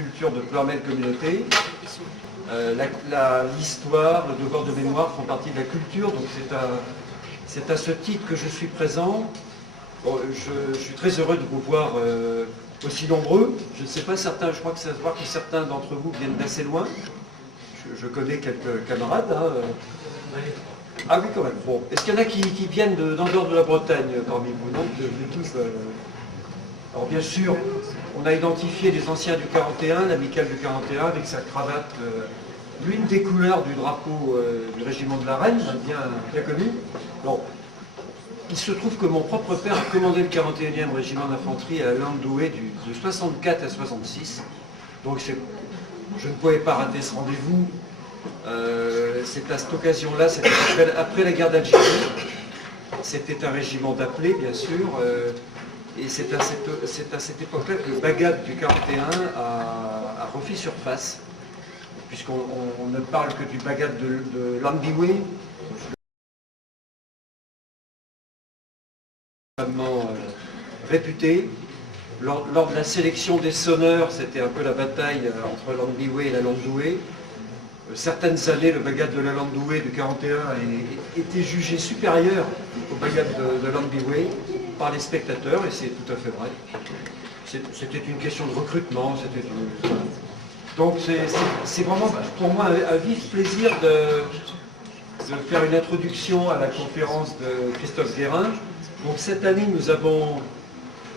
culture de Ploërmel Communauté. L'histoire, le devoir de mémoire font partie de la culture, donc c'est à ce titre que je suis présent. Bon, je suis très heureux de vous voir aussi nombreux. Je ne sais pas, je crois que ça se voit que certains d'entre vous viennent d'assez loin. Je connais quelques camarades. Hein. Ah oui, quand même. Bon. Est-ce qu'il y en a qui viennent d'en dehors de la Bretagne parmi vous? Non, tous. Alors bien sûr, on a identifié les anciens du 41, l'amicale du 41, avec sa cravate, l'une des couleurs du drapeau du régiment de la Reine, bien connue. Bon. Il se trouve que mon propre père a commandé le 41e régiment d'infanterie à Landoué de 64 à 66. Donc je ne pouvais pas rater ce rendez-vous. C'est à cette occasion-là, c'était après la guerre d'Algérie. C'était un régiment d'appelés, bien sûr. Et c'est à cette époque-là que le Bagad du 41 a refait surface, puisqu'on ne parle que du Bagad de Lambiwé, réputé. Lors de la sélection des sonneurs, c'était un peu la bataille entre Lambiwé et la Landoué. Certaines années, le Bagad de la Landoué du 41 était jugé supérieur au Bagad de Lambiwé par les spectateurs, et c'est tout à fait vrai. C'était une question de recrutement. Donc c'est vraiment pour moi un vif plaisir de faire une introduction à la conférence de Christophe Guérin. Donc cette année, nous avons,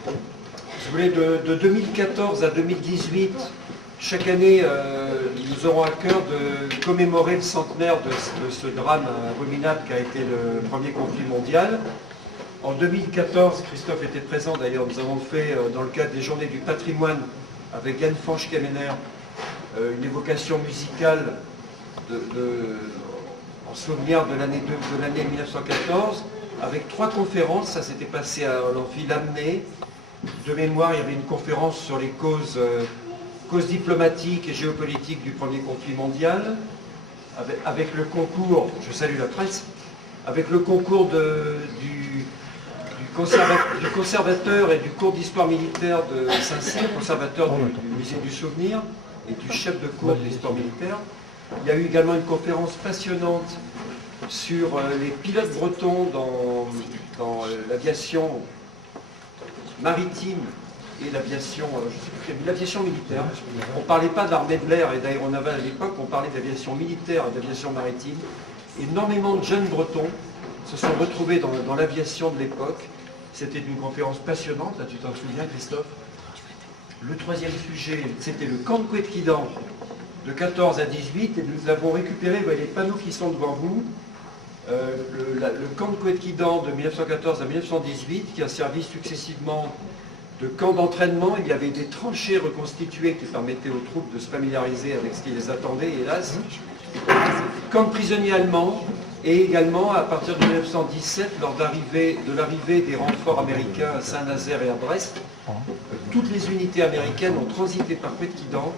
si vous voulez, de 2014 à 2018, chaque année, nous aurons à cœur de commémorer le centenaire de ce drame abominable qu'a été le premier conflit mondial. En 2014, Christophe était présent d'ailleurs, nous avons fait, dans le cadre des Journées du patrimoine, avec Yann Fanch-Kemener, une évocation musicale en souvenir de l'année 1914, avec 3 conférences. Ça s'était passé à l'amphi Lamennais. De mémoire, il y avait une conférence sur les causes diplomatiques et géopolitiques du premier conflit mondial, avec le concours, je salue la presse, avec le concours du conservateur et du cours d'histoire militaire de Saint-Cyr, conservateur du musée du souvenir, et du chef de cours d'histoire militaire. Il y a eu également une conférence passionnante sur les pilotes bretons dans l'aviation maritime et l'aviation militaire. On ne parlait pas d'armée de l'air et d'aéronavale à l'époque, on parlait d'aviation militaire et d'aviation maritime. Énormément de jeunes bretons se sont retrouvés dans l'aviation de l'époque. C'était une conférence passionnante, là tu t'en souviens Christophe. Le 3e sujet, c'était le camp de Couët-Quidan de 14 à 18, et nous avons récupéré, vous voyez les panneaux qui sont devant vous, le camp de Couët-Quidan de 1914 à 1918, qui a servi successivement de camp d'entraînement. Il y avait des tranchées reconstituées qui permettaient aux troupes de se familiariser avec ce qui les attendait, hélas. Camp de prisonniers allemands, et également à partir de 1917, lors de l'arrivée des renforts américains à Saint-Nazaire et à Brest, toutes les unités américaines ont transité par Couët-Quidan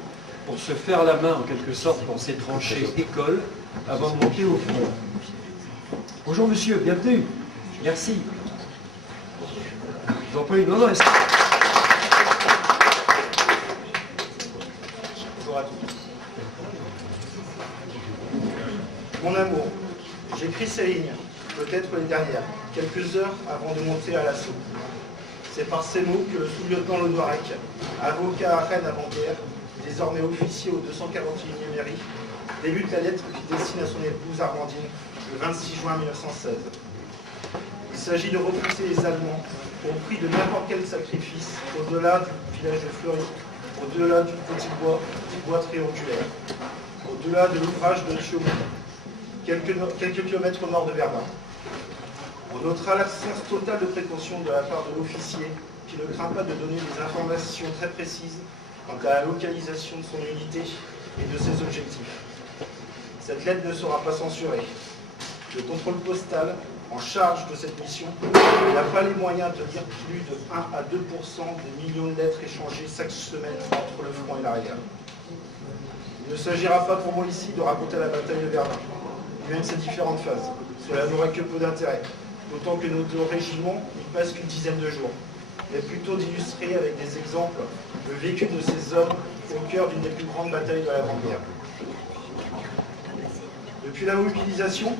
pour se faire la main en quelque sorte dans ces tranchées écoles avant de monter au front. Bonjour monsieur, bienvenue. Merci. Je vous en prie. Non, bonjour à tous. Mon amour, j'écris ces lignes, peut-être les dernières, quelques heures avant de monter à l'assaut. C'est par ces mots que le sous-lieutenant Lodoirec, avocat à Rennes avant-guerre, désormais officier au 241e mairie, débute la lettre qu'il destine à son épouse Armandine le 26 juin 1916. Il s'agit de repousser les Allemands au prix de n'importe quel sacrifice, au-delà du village de Fleury, au-delà du petit bois triangulaire, au-delà de l'ouvrage de Chaumont, quelques kilomètres au nord de Verdun. On notera l'absence totale de précaution de la part de l'officier qui ne craint pas de donner des informations très précises quant à la localisation de son unité et de ses objectifs. Cette lettre ne sera pas censurée. Le contrôle postal, en charge de cette mission, n'a pas les moyens de lire plus de 1 à 2% des millions de lettres échangées chaque semaine entre le front et l'arrière. Il ne s'agira pas pour moi ici de raconter la bataille de Verdun, ni même ses différentes phases. Cela n'aurait que peu d'intérêt, d'autant que notre régiment n'y passe qu'une dizaine de jours. mais plutôt d'illustrer avec des exemples le vécu de ces hommes au cœur d'une des plus grandes batailles de la Grande Guerre. Depuis la mobilisation,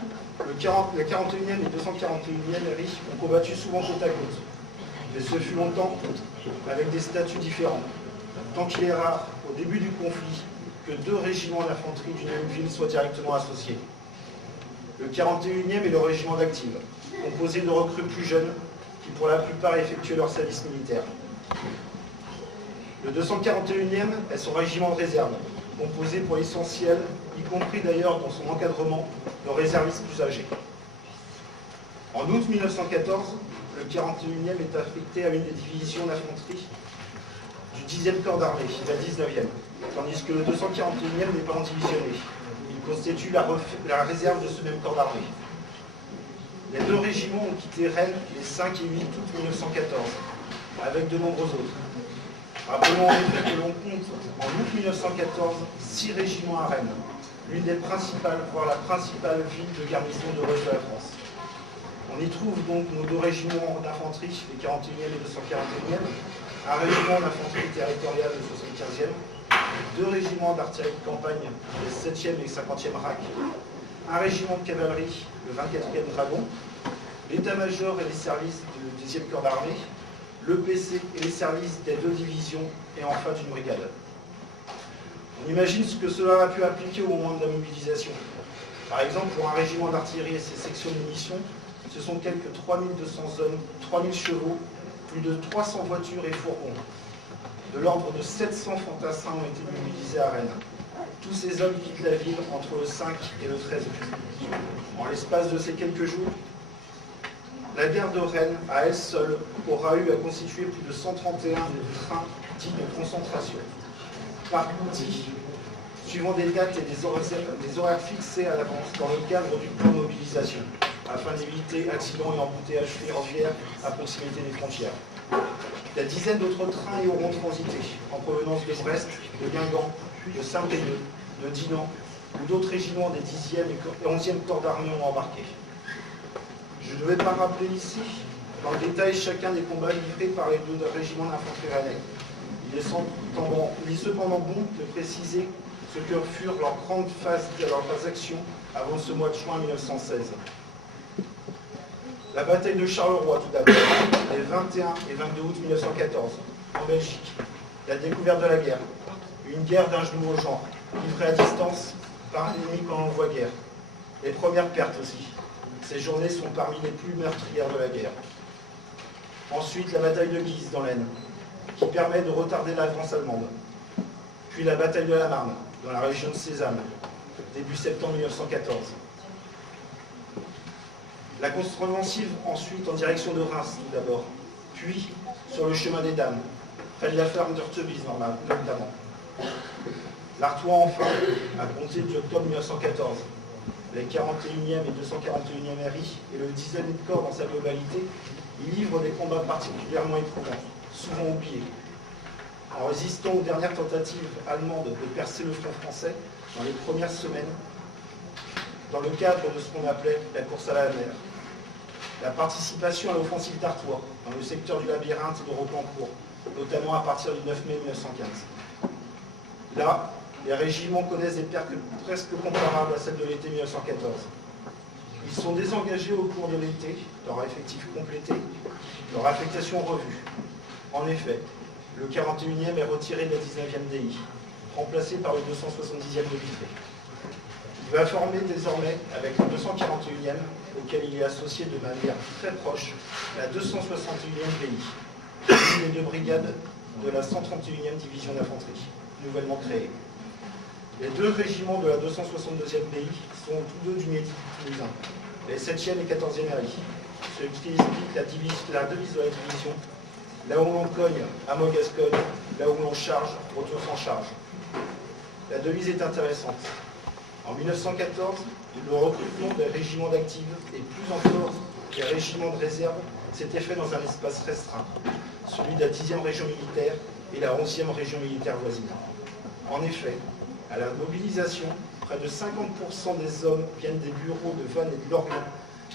les 41e et 241e RI ont combattu souvent côte à côte, mais ce fut longtemps avec des statuts différents, tant qu'il est rare, au début du conflit, que deux régiments d'infanterie d'une même ville soient directement associés. Le 41e est le régiment d'active, composé de recrues plus jeunes qui pour la plupart effectuaient leur service militaire. Le 241e est son régiment de réserve, composé pour l'essentiel, y compris d'ailleurs dans son encadrement, de réservistes plus âgés. En août 1914, le 41e est affecté à une des divisions d'infanterie du 10e corps d'armée, la 19e, tandis que le 241e n'est pas divisionné. Il constitue la réserve de ce même corps d'armée. Les deux régiments ont quitté Rennes les 5 et 8 août 1914, avec de nombreux autres. Rappelons en effet que l'on compte en août 1914 6 régiments à Rennes, l'une des principales, voire la principale ville de garnison de l'ouest de la France. On y trouve donc nos deux régiments d'infanterie, les 41e et 241e, un régiment d'infanterie territoriale, le 75e, deux régiments d'artillerie de campagne, les 7e et 50e RAC, un régiment de cavalerie, le 24e Dragon, l'état-major et les services du 10e corps d'armée, le PC et les services des deux divisions, et enfin d'une brigade. On imagine ce que cela a pu appliquer au moment de la mobilisation. Par exemple, pour un régiment d'artillerie et ses sections de munitions, ce sont quelques 3200 hommes, 3000 chevaux, plus de 300 voitures et fourgons. De l'ordre de 700 fantassins ont été mobilisés à Rennes. Tous ces hommes quittent la ville entre le 5 et le 13 août. En l'espace de ces quelques jours, la gare de Rennes, à elle seule, aura eu à constituer plus de 131 trains dits de concentration. Partis, suivant des dates et des horaires fixés à l'avance dans le cadre du plan de mobilisation, afin d'éviter accidents et embouteillages ferroviaires à proximité des frontières. La dizaine d'autres trains y auront transité, en provenance de Brest, de Guingamp, de Saint-Brieuc, de Dinan, où d'autres régiments des 10e et 11e corps d'armée ont embarqué. Je ne vais pas rappeler ici, dans le détail, chacun des combats livrés par les deux régiments d'infanterie rennais. Il est cependant bon de préciser ce que furent leurs grandes phases d'actions avant ce mois de juin 1916. La bataille de Charleroi, tout d'abord, les 21 et 22 août 1914, en Belgique. La découverte de la guerre. Une guerre d'un genou au genre, livrée à distance par un ennemi quand on voit guerre. Les premières pertes aussi. Ces journées sont parmi les plus meurtrières de la guerre. Ensuite, la bataille de Guise, dans l'Aisne, qui permet de retarder l'avance allemande. Puis la bataille de la Marne, dans la région de Sézanne, début septembre 1914. La contre-offensive ensuite en direction de Reims tout d'abord, puis sur le chemin des Dames, près de la ferme d'Urtebise notamment. L'Artois enfin, à compter d'octobre 1914. Les 41e et 241e RI et le 10e corps dans sa globalité, y livrent des combats particulièrement éprouvants, souvent oubliés. En résistant aux dernières tentatives allemandes de percer le front français dans les premières semaines, dans le cadre de ce qu'on appelait la course à la mer. La participation à l'offensive d'Artois, dans le secteur du Labyrinthe et de Rocancourt, notamment à partir du 9 mai 1915. Là, les régiments connaissent des pertes presque comparables à celles de l'été 1914. Ils sont désengagés au cours de l'été, leur effectif complété, leur affectation revue. En effet, le 41e est retiré de la 19e DI, remplacé par le 270e de Vitré. Il va former désormais, avec le 241e, auquel il est associé de manière très proche, la 261e BI, une des deux brigades de la 131e division d'infanterie, nouvellement créée. Les deux régiments de la 262e BI sont tous deux du Midi toulousain, les 7e et 14e RI, ce qui explique la devise de la division: là où l'on cogne, à Mogascogne, là où l'on charge, retour sans charge. La devise est intéressante. En 1914, le recrutement des régiments d'active et plus encore des régiments de réserve s'était fait dans un espace restreint, celui de la 10e région militaire et la 11e région militaire voisine. En effet, à la mobilisation, près de 50% des hommes viennent des bureaux de Vannes et de Lorient,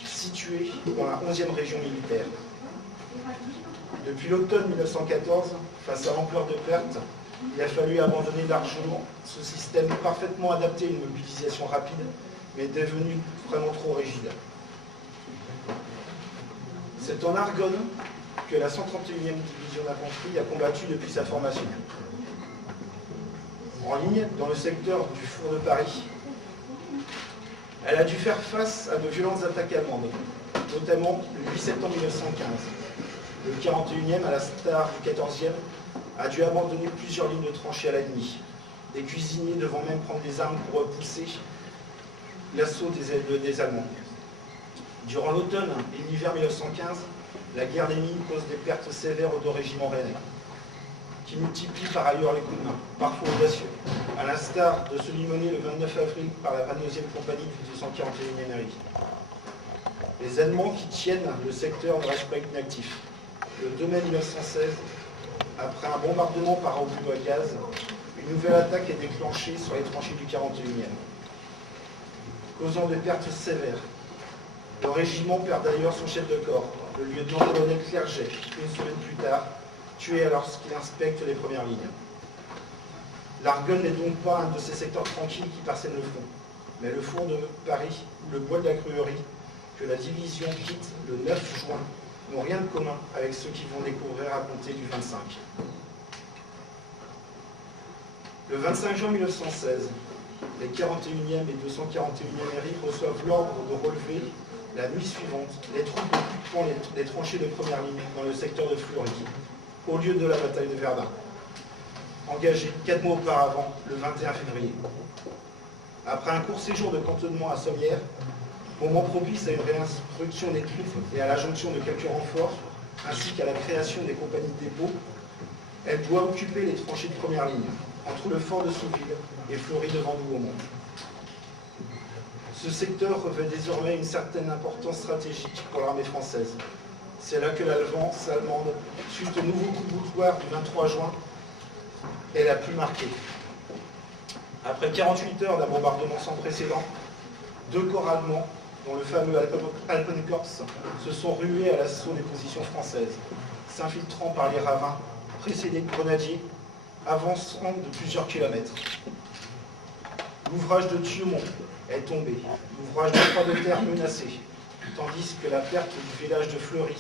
situés dans la 11e région militaire. Depuis l'automne 1914, face à l'ampleur de pertes, il a fallu abandonner largement ce système parfaitement adapté à une mobilisation rapide, mais devenu vraiment trop rigide. C'est en Argonne que la 131e division d'infanterie a combattu depuis sa formation. En ligne, dans le secteur du Four de Paris, elle a dû faire face à de violentes attaques allemandes, notamment le 8 septembre 1915. Le 41e, à la star du 14e, a dû abandonner plusieurs lignes de tranchées à l'ennemi, des cuisiniers devant même prendre des armes pour repousser l'assaut des Allemands. Durant l'automne et l'hiver 1915, la guerre des mines cause des pertes sévères aux deux régiments rennais, qui multiplient par ailleurs les coups de main, parfois audacieux, à l'instar de celui mené le 29 avril par la 22e compagnie du 241e RI. Les Allemands qui tiennent le secteur ne restent pas inactifs. Le 2 mai 1916, après un bombardement par obus à gaz, une nouvelle attaque est déclenchée sur les tranchées du 41e, causant des pertes sévères. Le régiment perd d'ailleurs son chef de corps, le lieutenant-colonel Clerget, une semaine plus tard, tué alors qu'il inspecte les premières lignes. L'Argonne n'est donc pas un de ces secteurs tranquilles qui parsèment le front, mais le Four de Paris, le bois de la Cruerie, que la division quitte le 9 juin, n'ont rien de commun avec ceux qui vont découvrir à compter du 25. Le 25 juin 1916, les 41e et 241e RI reçoivent l'ordre de relever la nuit suivante les troupes occupant les tranchées de première ligne dans le secteur de Fleury, au lieu de la bataille de Verdun, engagée 4 mois auparavant, le 21 février. Après un court séjour de cantonnement à Sommières, moment propice à une réinstruction des troupes et à la jonction de quelques renforts, ainsi qu'à la création des compagnies de dépôt, elle doit occuper les tranchées de première ligne, entre le fort de Souville et Fleury devant Douaumont. Ce secteur revêt désormais une certaine importance stratégique pour l'armée française. C'est là que l'avance allemande, suite au nouveau coup de boutoir du 23 juin, est la plus marquée. Après 48 heures d'un bombardement sans précédent, 2 corps allemands, dont le fameux Alpenkorps, se sont rués à l'assaut des positions françaises, s'infiltrant par les ravins, précédés de grenadiers, avançant de plusieurs kilomètres. L'ouvrage de Thiaumont est tombé, l'ouvrage de Croix-de-Terre menacé, tandis que la perte du village de Fleury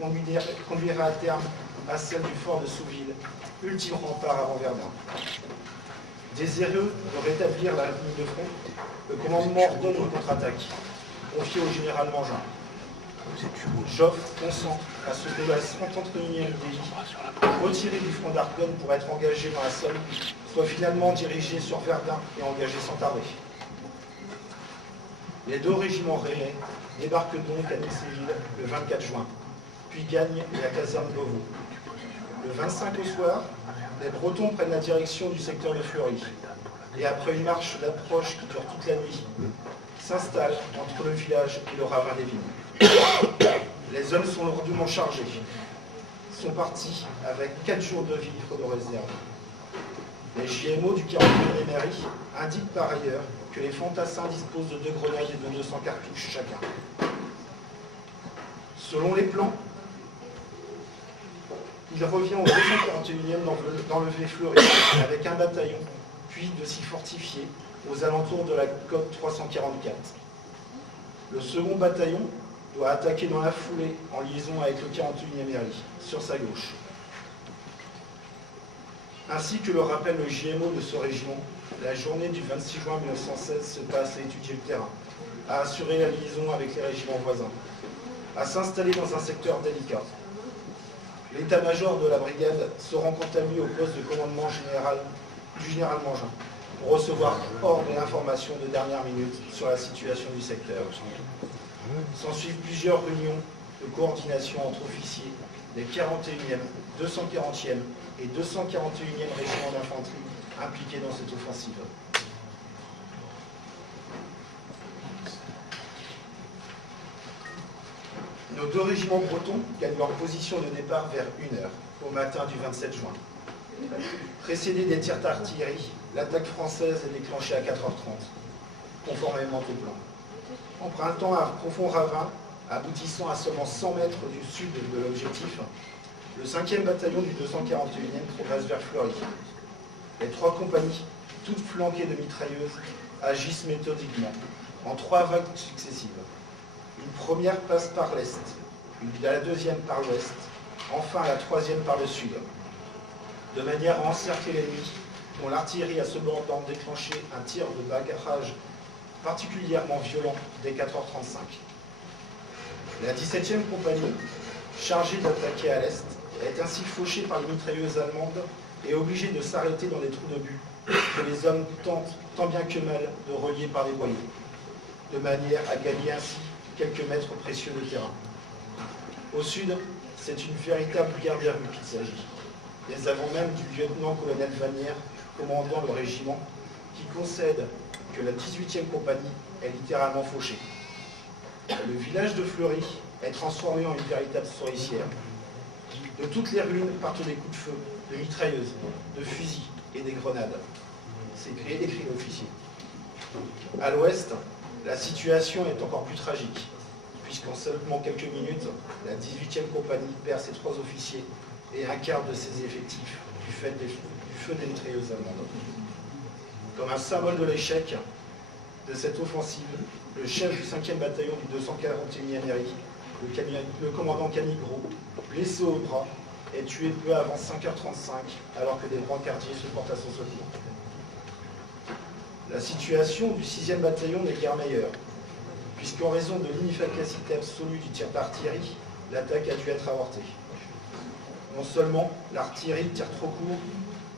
conduira à terme à celle du fort de Souville, ultime rempart avant Verdun. Désireux de rétablir la ligne de front, le commandement ordonne une contre-attaque, confiée au général Mangin. Joffre consent à ce que la 131e DI, retirée du front d'Argonne pour être engagée dans la Somme, soit finalement dirigée sur Verdun et engagée sans tarder. Les 2 régiments rennais débarquent donc à Nixéville le 24 juin, puis gagnent la caserne Beauvau. Le 25 au soir, les Bretons prennent la direction du secteur de Fleury, et après une marche d'approche qui dure toute la nuit, s'installent entre le village et le ravin des Vignes. Les hommes sont lourdement chargés, sont partis avec 4 jours de vivres de réserve. Les JMO du 41e RI indiquent par ailleurs que les fantassins disposent de 2 grenades et de 200 cartouches chacun. Selon les plans, il revient au 241e d'enlever Fleury avec un bataillon, puis de s'y fortifier aux alentours de la côte 344. Le second bataillon doit attaquer dans la foulée en liaison avec le 41e RI, sur sa gauche. Ainsi que le rappelle le JMO de ce régiment, la journée du 26 juin 1916 se passe à étudier le terrain, à assurer la liaison avec les régiments voisins, à s'installer dans un secteur délicat. L'état-major de la brigade se rend quant à lui au poste de commandement du général Mangin pour recevoir ordre et informations de dernière minute sur la situation du secteur. S'ensuivent plusieurs réunions de coordination entre officiers des 41e, 240e et 241e régiments d'infanterie impliqués dans cette offensive. Nos 2 régiments bretons gagnent leur position de départ vers 1h, au matin du 27 juin. Précédés des tirs d'artillerie, l'attaque française est déclenchée à 4h30, conformément au plan. Empruntant un profond ravin, aboutissant à seulement 100 mètres du sud de l'objectif, Le 5e bataillon du 241e progresse vers Fleury. Les 3 compagnies, toutes flanquées de mitrailleuses, agissent méthodiquement, en 3 vagues successives. Une première passe par l'est, la deuxième par l'ouest, enfin la 3e par le sud, de manière à encercler l'ennemi, dont l'artillerie a cependant déclenché un tir de bagarrage particulièrement violent dès 4h35. La 17e compagnie, chargée d'attaquer à l'est, est ainsi fauchée par les mitrailleuses allemandes et obligée de s'arrêter dans les trous d'obus que les hommes tentent tant bien que mal de relier par les boyaux, de manière à gagner ainsi quelques mètres précieux de terrain. Au sud, c'est une véritable guerre des rues qu'il s'agit. Les avants même du lieutenant-colonel Vanière, commandant le régiment, qui concède que la 18e compagnie est littéralement fauchée. Le village de Fleury est transformé en une véritable souricière. De toutes les ruines partent des coups de feu, de mitrailleuses, de fusils et des grenades. C'est écrit l'officier. À l'ouest, la situation est encore plus tragique, puisqu'en seulement quelques minutes, la 18e compagnie perd ses 3 officiers et un quart de ses effectifs du fait du feu des mitrailleuses allemandes. Comme un symbole de l'échec de cette offensive, le chef du 5e bataillon du 241e RI, le commandant Camille Gros, blessé au bras, est tué peu avant 5h35 alors que des brancardiers se portent à son secours. La situation du 6e bataillon n'est guère meilleure, puisqu'en raison de l'inefficacité absolue du tir d'artillerie, l'attaque a dû être avortée. Non seulement l'artillerie tire trop court,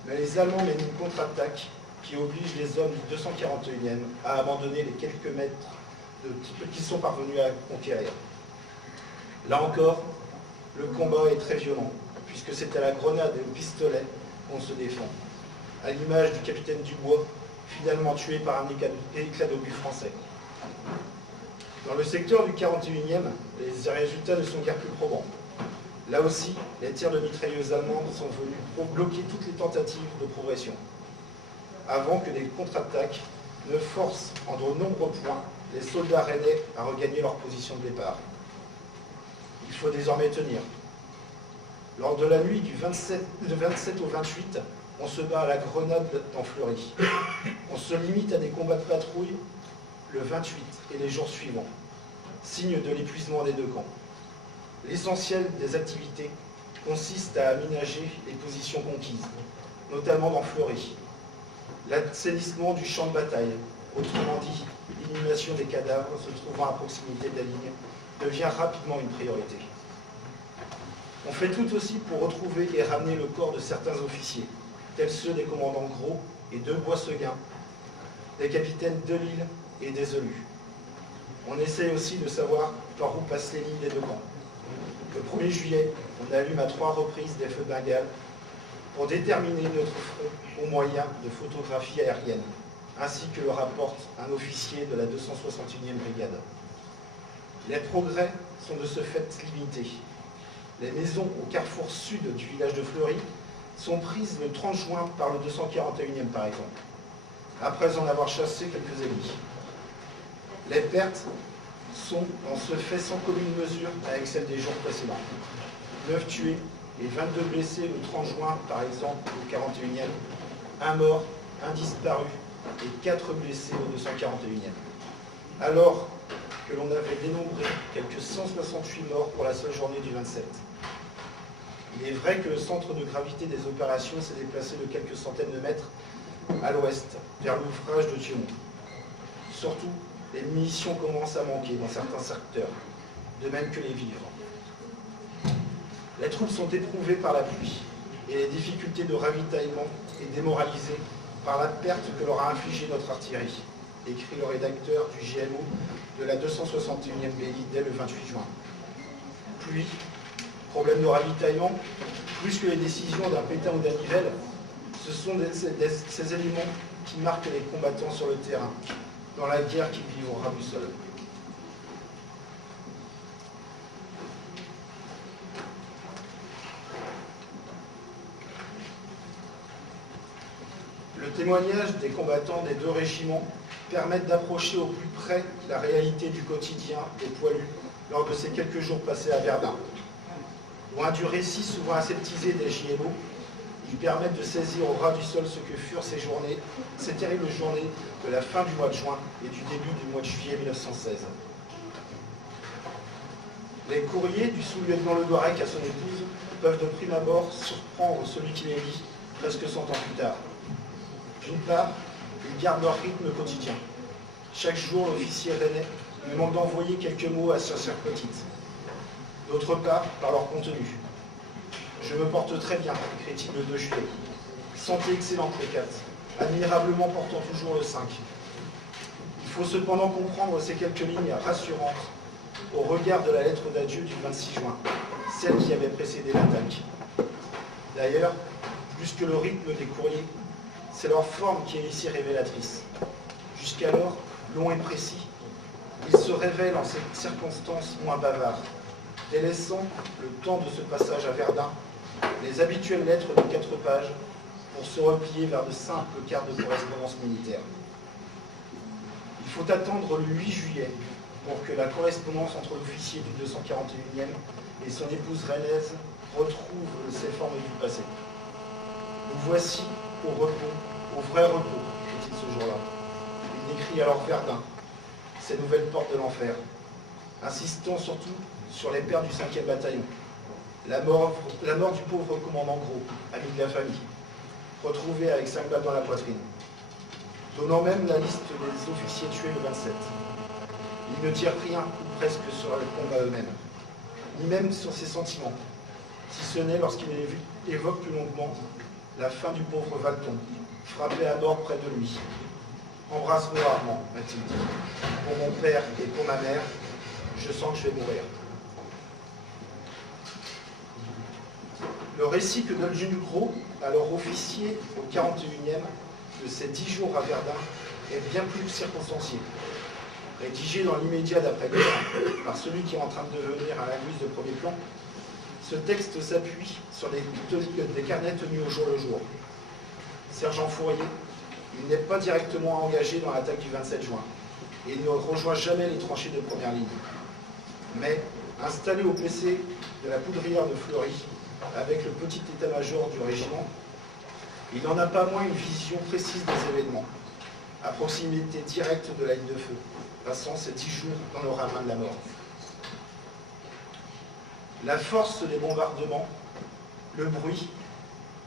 mais les Allemands mènent une contre-attaque qui oblige les hommes du 241e à abandonner les quelques mètres qu'ils sont parvenus à conquérir. Là encore, le combat est très violent, puisque c'est à la grenade et au pistolet qu'on se défend, à l'image du capitaine Dubois, finalement tué par un éclat d'obus français. Dans le secteur du 41e, les résultats ne sont guère plus probants. Là aussi, les tirs de mitrailleuses allemandes sont venus pour bloquer toutes les tentatives de progression, avant que des contre-attaques ne forcent en de nombreux points les soldats rennais à regagner leur position de départ. Il faut désormais tenir. Lors de la nuit du 27 au 28, on se bat à la grenade dans Fleury. On se limite à des combats de patrouille le 28 et les jours suivants, signe de l'épuisement des 2 camps. L'essentiel des activités consiste à aménager les positions conquises, notamment dans Fleury. L'assainissement du champ de bataille, autrement dit l'inhumation des cadavres se trouvant à proximité de la ligne, devient rapidement une priorité. On fait tout aussi pour retrouver et ramener le corps de certains officiers, tels ceux des commandants Gros et de Boisseguin, des capitaines Delisle et des Elus. On essaie aussi de savoir par où passent les lignes des 2 camps. Le 1er juillet, on allume à 3 reprises des feux de Bengale pour déterminer notre front au moyen de photographie aérienne, ainsi que le rapporte un officier de la 261e brigade. Les progrès sont de ce fait limités. Les maisons au carrefour sud du village de Fleury sont prises le 30 juin par le 241e par exemple, après en avoir chassé quelques ennemis. Les pertes sont en ce fait sans commune mesure avec celles des jours précédents. 9 tués et 22 blessés le 30 juin par exemple au 41e, 1 mort, 1 disparu et 4 blessés au 241e. Alors que l'on avait dénombré quelques 168 morts pour la seule journée du 27. Il est vrai que le centre de gravité des opérations s'est déplacé de quelques centaines de mètres à l'ouest, vers l'ouvrage de Thionville. Surtout, les munitions commencent à manquer dans certains secteurs, de même que les vivres. Les troupes sont éprouvées par la pluie et les difficultés de ravitaillement et démoralisées par la perte que leur a infligée notre artillerie, écrit le rédacteur du GMO de la 261e BI dès le 28 juin. Pluie, problème de ravitaillement, plus que les décisions d'un Pétain ou d'un Nivelle, ce sont ces éléments qui marquent les combattants sur le terrain, dans la guerre qu'ils vivent au ras du sol. Le témoignage des combattants des 2 régiments permettent d'approcher au plus près la réalité du quotidien des poilus lors de ces quelques jours passés à Verdun. Loin du récit souvent aseptisé des JLO, ils permettent de saisir au ras du sol ce que furent ces terribles journées de la fin du mois de juin et du début du mois de juillet 1916. Les courriers du sous-lieutenant Le Douarec à son épouse peuvent de prime abord surprendre celui qui les lit presque 100 ans plus tard. D'une part, ils gardent leur rythme quotidien. Chaque jour, l'officier rennais lui demande d'envoyer quelques mots à sa sœur petite. D'autre part, par leur contenu. Je me porte très bien, écrit-il le 2 juillet. Santé excellente le 4, admirablement portant toujours le 5. Il faut cependant comprendre ces quelques lignes rassurantes au regard de la lettre d'adieu du 26 juin, celle qui avait précédé l'attaque. D'ailleurs, plus que le rythme des courriers, c'est leur forme qui est ici révélatrice. Jusqu'alors, long et précis, ils se révèlent en ces circonstances moins bavards, délaissant le temps de ce passage à Verdun, les habituelles lettres de 4 pages, pour se replier vers de simples cartes de correspondance militaire. Il faut attendre le 8 juillet pour que la correspondance entre l'officier du 241e et son épouse rennaise retrouve ses formes du passé. Nous voici au repos, au vrai repos, dit-il ce jour-là. Il décrit alors Verdun, ces nouvelles portes de l'enfer, insistant surtout sur les pertes du 5e bataillon, la mort du pauvre commandant Gros, ami de la famille, retrouvé avec 5 balles dans la poitrine, donnant même la liste des officiers tués le 27. Il ne tire rien, ou presque, sur le combat eux-mêmes, ni même sur ses sentiments, si ce n'est lorsqu'il évoque plus longuement la fin du pauvre Valton, frappé à mort près de lui. Embrasse-moi, Armand, m'a-t-il dit. Pour mon père et pour ma mère, je sens que je vais mourir. Le récit que donne Jules Gros, alors officier au 41e, de ces 10 jours à Verdun, est bien plus circonstancié. Rédigé dans l'immédiat d'après-guerre par celui qui est en train de devenir un linguiste de premier plan, ce texte s'appuie sur des carnets tenus au jour le jour. Sergent Fourier, il n'est pas directement engagé dans l'attaque du 27 juin et il ne rejoint jamais les tranchées de première ligne. Mais, installé au PC de la poudrière de Fleury, avec le petit état-major du régiment, il n'en a pas moins une vision précise des événements, à proximité directe de la ligne de feu, passant ces 10 jours dans le ravin de la mort. La force des bombardements, le bruit,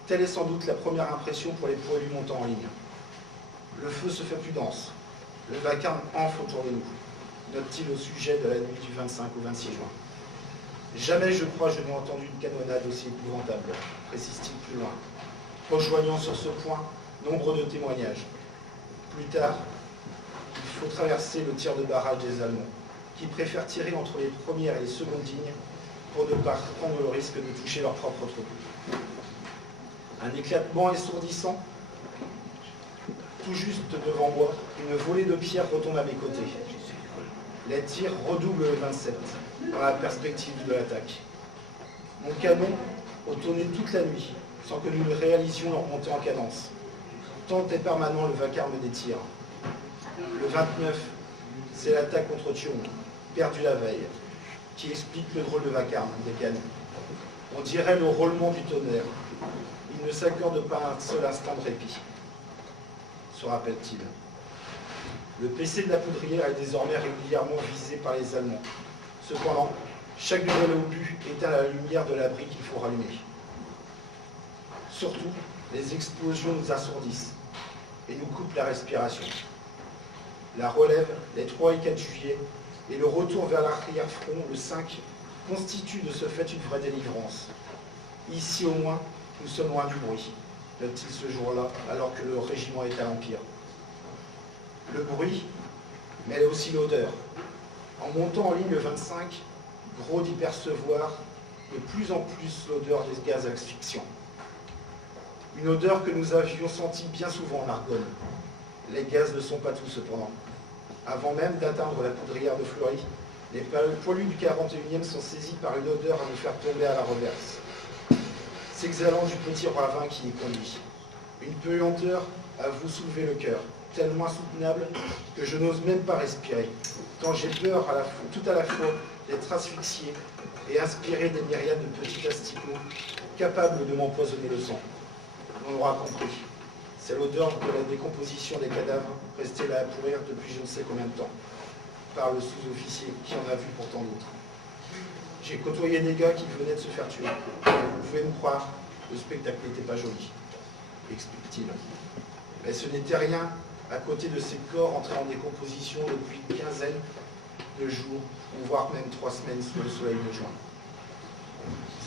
telle est sans doute la première impression pour les poilus montant en ligne. Le feu se fait plus dense, le vacarme enfle autour de nous, note-t-il au sujet de la nuit du 25 au 26 juin. Jamais, je crois, je n'ai entendu une canonnade aussi épouvantable, précise-t-il plus loin, rejoignant sur ce point nombre de témoignages. Plus tard, il faut traverser le tir de barrage des Allemands, qui préfèrent tirer entre les premières et les secondes lignes pour ne pas prendre le risque de toucher leurs propres troupes. Un éclatement assourdissant, tout juste devant moi, une volée de pierres retombe à mes côtés. Les tirs redoublent le 27, dans la perspective de l'attaque. Mon canon a tourné toute la nuit, sans que nous ne réalisions leur montée en cadence. Tant est permanent le vacarme des tirs. Le 29, c'est l'attaque contre Thion, perdu la veille, qui explique le drôle de vacarme des canons. On dirait le roulement du tonnerre. Il ne s'accorde pas un seul instant de répit, se rappelle-t-il. Le PC de la poudrière est désormais régulièrement visé par les Allemands. Cependant, chaque nouvel obus éteint la lumière de l'abri qu'il faut rallumer. Surtout, les explosions nous assourdissent et nous coupent la respiration. La relève, les 3 et 4 juillet, et le retour vers l'arrière-front, le 5, constituent de ce fait une vraie délivrance. Ici au moins, nous sommes loin du bruit, note-t-il ce jour-là, alors que le régiment est à l'Empire. Le bruit, mais aussi l'odeur. En montant en ligne le 25, Gros d'y percevoir de plus en plus l'odeur des gaz asphyxiants. Une odeur que nous avions sentie bien souvent en Argonne. Les gaz ne sont pas tout cependant. Avant même d'atteindre la poudrière de Fleury, les poilus du 41e sont saisis par une odeur à nous faire tomber à la reverse. S'exhalant du petit ravin qui y conduit. Une puanteur à vous soulever le cœur, tellement insoutenable que je n'ose même pas respirer, tant j'ai peur tout à la fois d'être asphyxié et inspiré des myriades de petits asticots capables de m'empoisonner le sang. On l'aura compris. C'est l'odeur de la décomposition des cadavres restés là à pourrir depuis je ne sais combien de temps, par le sous-officier qui en a vu pour tant d'autres. J'ai côtoyé des gars qui venaient de se faire tuer. Vous pouvez me croire, le spectacle n'était pas joli, explique-t-il. Mais ce n'était rien à côté de ces corps entrés en décomposition depuis une quinzaine de jours, ou voire même 3 semaines sous le soleil de juin.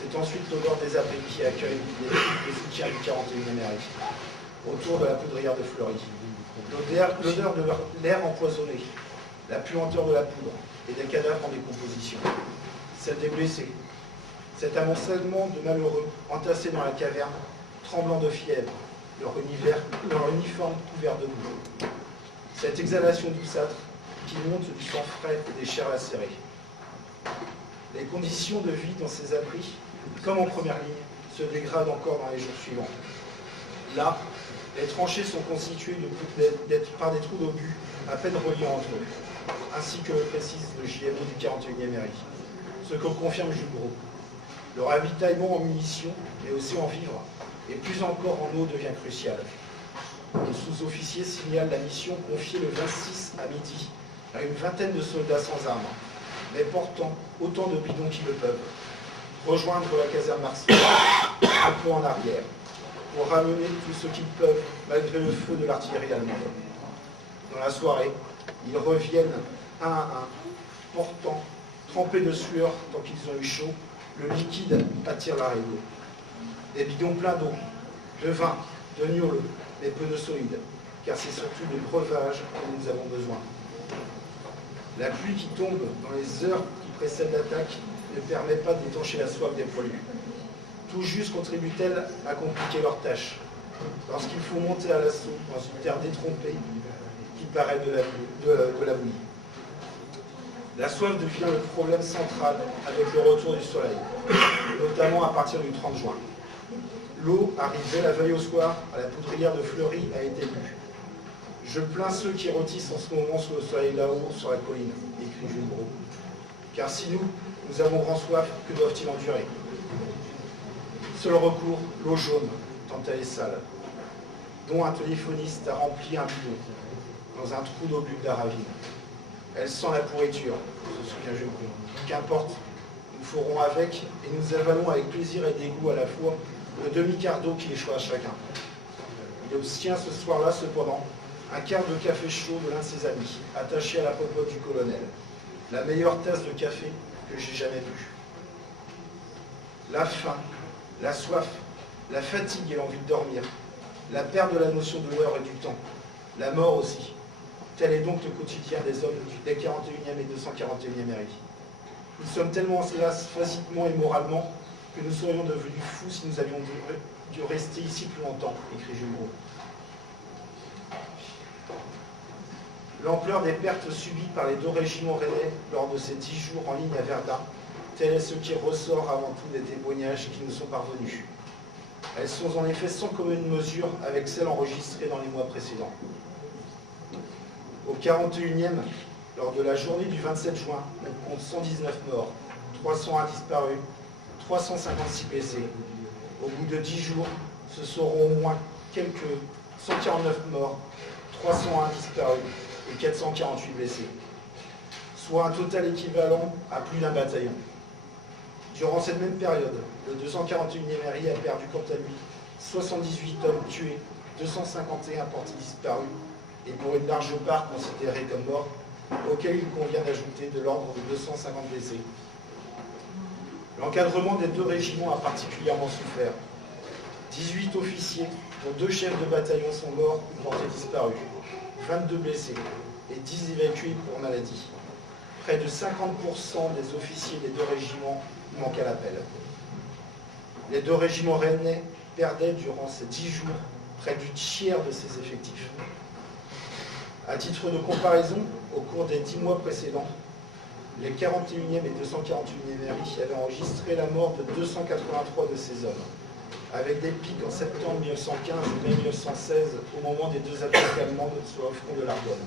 C'est ensuite l'odeur des abris qui accueille les soutiens du 41e RI, autour de la poudrière de Fleury. L'odeur de l'air empoisonné, la puanteur de la poudre et des cadavres en décomposition. Celle des blessés. Cet amoncellement de malheureux entassés dans la caverne, tremblant de fièvre, leur uniforme couvert de boue. Cette exhalation douceâtre qui monte du sang frais et des chairs lacérées. Les conditions de vie dans ces abris, comme en première ligne, se dégradent encore dans les jours suivants. Là, les tranchées sont constituées par des trous d'obus à peine reliés entre eux, ainsi que le précise le JMO du 41e RI, ce que confirme Jules Gros. Le ravitaillement en munitions, mais aussi en vivres, et plus encore en eau devient crucial. Le sous-officier signale la mission confiée le 26 à midi à une vingtaine de soldats sans armes, mais portant autant de bidons qu'ils le peuvent, rejoindre la caserne martiale, un peu en arrière, pour ramener tout ce qu'ils peuvent malgré le feu de l'artillerie allemande. Dans la soirée, ils reviennent un à un, portant, trempés de sueur tant qu'ils ont eu chaud, le liquide attire la rideau. Des bidons pleins d'eau, de vin, de gnôle, mais peu de solide, car c'est surtout de breuvage dont nous avons besoin. La pluie qui tombe dans les heures qui précèdent l'attaque ne permet pas d'étancher la soif des poilus. Tout juste contribue-t-elle à compliquer leur tâche, lorsqu'il faut monter à l'assaut dans une terre détrompée qui paraît de la bouillie. La soif devient le problème central avec le retour du soleil, notamment à partir du 30 juin. L'eau, arrivée la veille au soir à la poudrière de Fleury, a été bue. Je plains ceux qui rôtissent en ce moment sous le soleil là-haut, sur la colline, écrit Jules Gros. Car si nous avons grand soif, que doivent-ils endurer? Seul recours, l'eau jaune, tant elle est sale, dont un téléphoniste a rempli un bidon dans un trou d'obus de la ravine. Elle sent la pourriture, se souvient Jules Gros. Qu'importe, nous ferons avec et nous avalons avec plaisir et dégoût à la fois le demi-quart d'eau qui échoue à chacun. Il obtient ce soir-là, cependant, un quart de café chaud de l'un de ses amis, attaché à la popote du colonel. La meilleure tasse de café que j'ai jamais bu. La faim, la soif, la fatigue et l'envie de dormir, la perte de la notion de l'heure et du temps, la mort aussi. Tel est donc le quotidien des hommes des 41e et 241e RI. Nous sommes tellement là physiquement et moralement que nous serions devenus fous si nous avions dû rester ici plus longtemps, écrit Jules Gros. L'ampleur des pertes subies par les 2 régiments rennais lors de ces 10 jours en ligne à Verdun, tel est ce qui ressort avant tout des témoignages qui nous sont parvenus. Elles sont en effet sans commune mesure avec celles enregistrées dans les mois précédents. Au 41e, lors de la journée du 27 juin, on compte 119 morts, 301 disparus, 356 blessés. Au bout de 10 jours, ce seront au moins quelques 149 morts, 301 disparus et 448 blessés, soit un total équivalent à plus d'un bataillon. Durant cette même période, le 241e RI a perdu quant à lui 78 hommes tués, 251 portés disparus, et pour une large part considérés comme morts, auxquels il convient d'ajouter de l'ordre de 250 blessés. L'encadrement des 2 régiments a particulièrement souffert. 18 officiers, dont 2 chefs de bataillon sont morts ou portés disparus, 22 blessés et 10 évacués pour maladie. Près de 50% des officiers des 2 régiments manquent à l'appel. Les 2 régiments rennais perdaient durant ces 10 jours près du tiers de ses effectifs. À titre de comparaison, au cours des 10 mois précédents, les 41e et 241e RI avaient enregistré la mort de 283 de ces hommes, avec des pics en septembre 1915 et mai 1916 au moment des 2 attaques allemandes sur le front de l'Ardonne.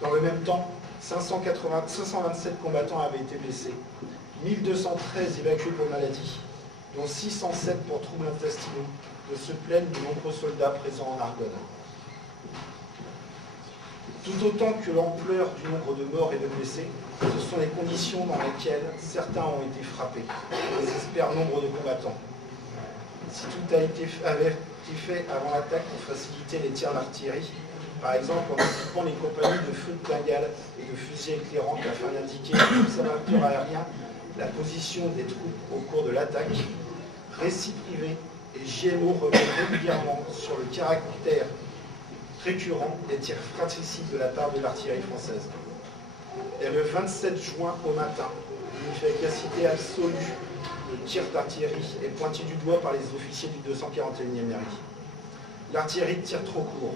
Dans le même temps, 527 combattants avaient été blessés, 1213 évacués pour maladie, dont 607 pour troubles intestinaux, de se plaignent de nombreux soldats présents en Argonne. Tout autant que l'ampleur du nombre de morts et de blessés, ce sont les conditions dans lesquelles certains ont été frappés, désespère nombre de combattants. Si tout avait été fait avant l'attaque pour faciliter les tirs d'artillerie, par exemple en équipant les compagnies de feux de Bengale et de fusils éclairants afin d'indiquer aux observateurs aériens la position des troupes au cours de l'attaque, récits privés et JMO reviennent régulièrement sur le caractère récurrent des tirs fratricides de la part de l'artillerie française. Et le 27 juin au matin, une efficacité absolue de tir d'artillerie est pointée du doigt par les officiers du 241e RI. L'artillerie tire trop court,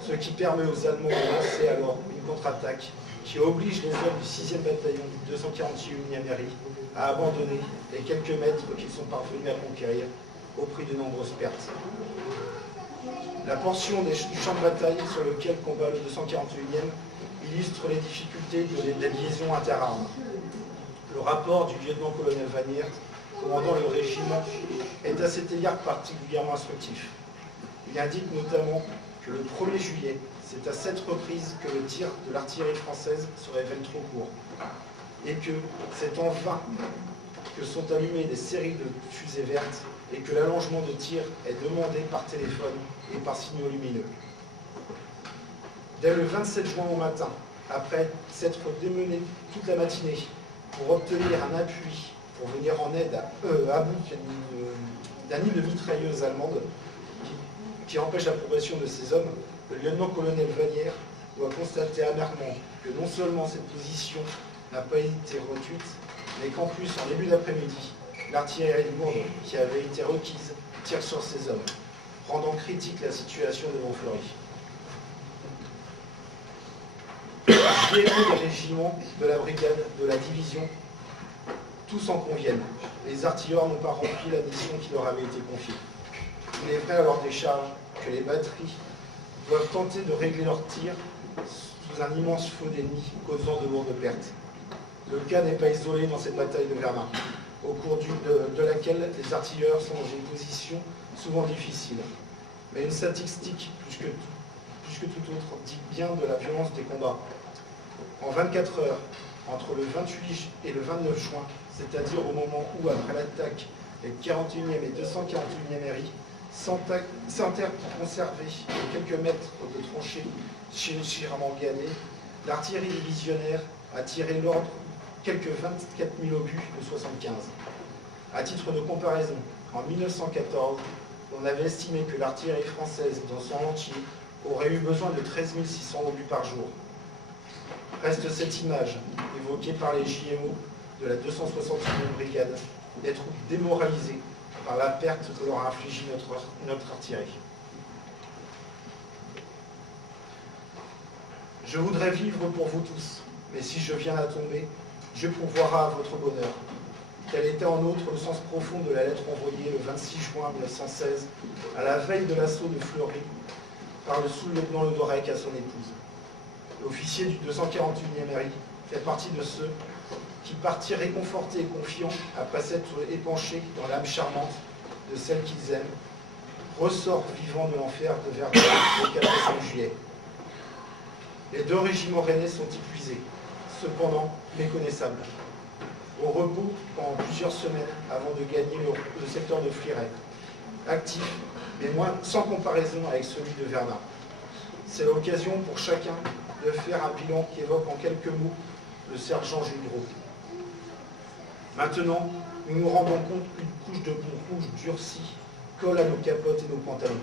ce qui permet aux Allemands de lancer alors une contre-attaque qui oblige les hommes du 6e bataillon du 241e RI à abandonner les quelques mètres qu'ils sont parvenus à conquérir au prix de nombreuses pertes. La portion du champ de bataille sur lequel combat le 241e illustre les difficultés des liaisons interarmes. Le rapport du lieutenant-colonel Vanier, commandant le régiment, est à cet égard particulièrement instructif. Il indique notamment que le 1er juillet, c'est à cette reprise que le tir de l'artillerie française se révèle trop court, et que c'est en vain que sont allumées des séries de fusées vertes et que l'allongement de tir est demandé par téléphone et par signaux lumineux. Dès le 27 juin au matin, après s'être démené toute la matinée pour obtenir un appui pour venir en aide à bout d'un île de mitrailleuses allemandes qui empêche la progression de ces hommes, le lieutenant-colonel Vanier doit constater amèrement que non seulement cette position n'a pas été retuite, mais qu'en plus, en début d'après-midi, l'artillerie lourde qui avait été requise tire sur ces hommes, rendant critique la situation devant Fleury. Les héros des régiments, de la brigade, de la division, tous en conviennent. Les artilleurs n'ont pas rempli la mission qui leur avait été confiée. Il est vrai à leur décharge que les batteries doivent tenter de régler leurs tirs sous un immense feu d'ennemis causant de lourdes pertes. Le cas n'est pas isolé dans cette bataille de Verdun, au cours de laquelle les artilleurs sont dans une position souvent difficile. Mais une statistique, plus que tout autre, dit bien de la violence des combats. En 24 heures, entre le 28 et le 29 juin, c'est-à-dire au moment où, après l'attaque, les 41e et 241e RI s'enterrent pour conserver quelques mètres de tranchées chirurgicalement gagnées, l'artillerie divisionnaire a tiré l'ordre quelques 24 000 obus de 75. À titre de comparaison, en 1914, on avait estimé que l'artillerie française dans son entier aurait eu besoin de 13 600 obus par jour. Reste cette image, évoquée par les JMO de la 261e brigade, des troupes démoralisées par la perte que leur a infligée notre artillerie. Je voudrais vivre pour vous tous, mais si je viens à tomber, Dieu pourvoira à votre bonheur. Tel était en outre le sens profond de la lettre envoyée le 26 juin 1916, à la veille de l'assaut de Fleury, par le sous-lieutenant Ledorec à son épouse. L'officier du 241e RI fait partie de ceux qui partirent réconfortés et confiants après s'être épanchés dans l'âme charmante de celle qu'ils aiment, ressort vivant de l'enfer de Verdun le 4 juillet. Les deux régiments rennais sont épuisés, cependant méconnaissables, au repos pendant plusieurs semaines avant de gagner le secteur de Fliray, actif, mais sans comparaison avec celui de Verdun. C'est l'occasion pour chacun de faire un bilan qui évoque en quelques mots le sergent Jules Gros. Maintenant, nous nous rendons compte qu'une couche de boue rouge durcie colle à nos capotes et nos pantalons.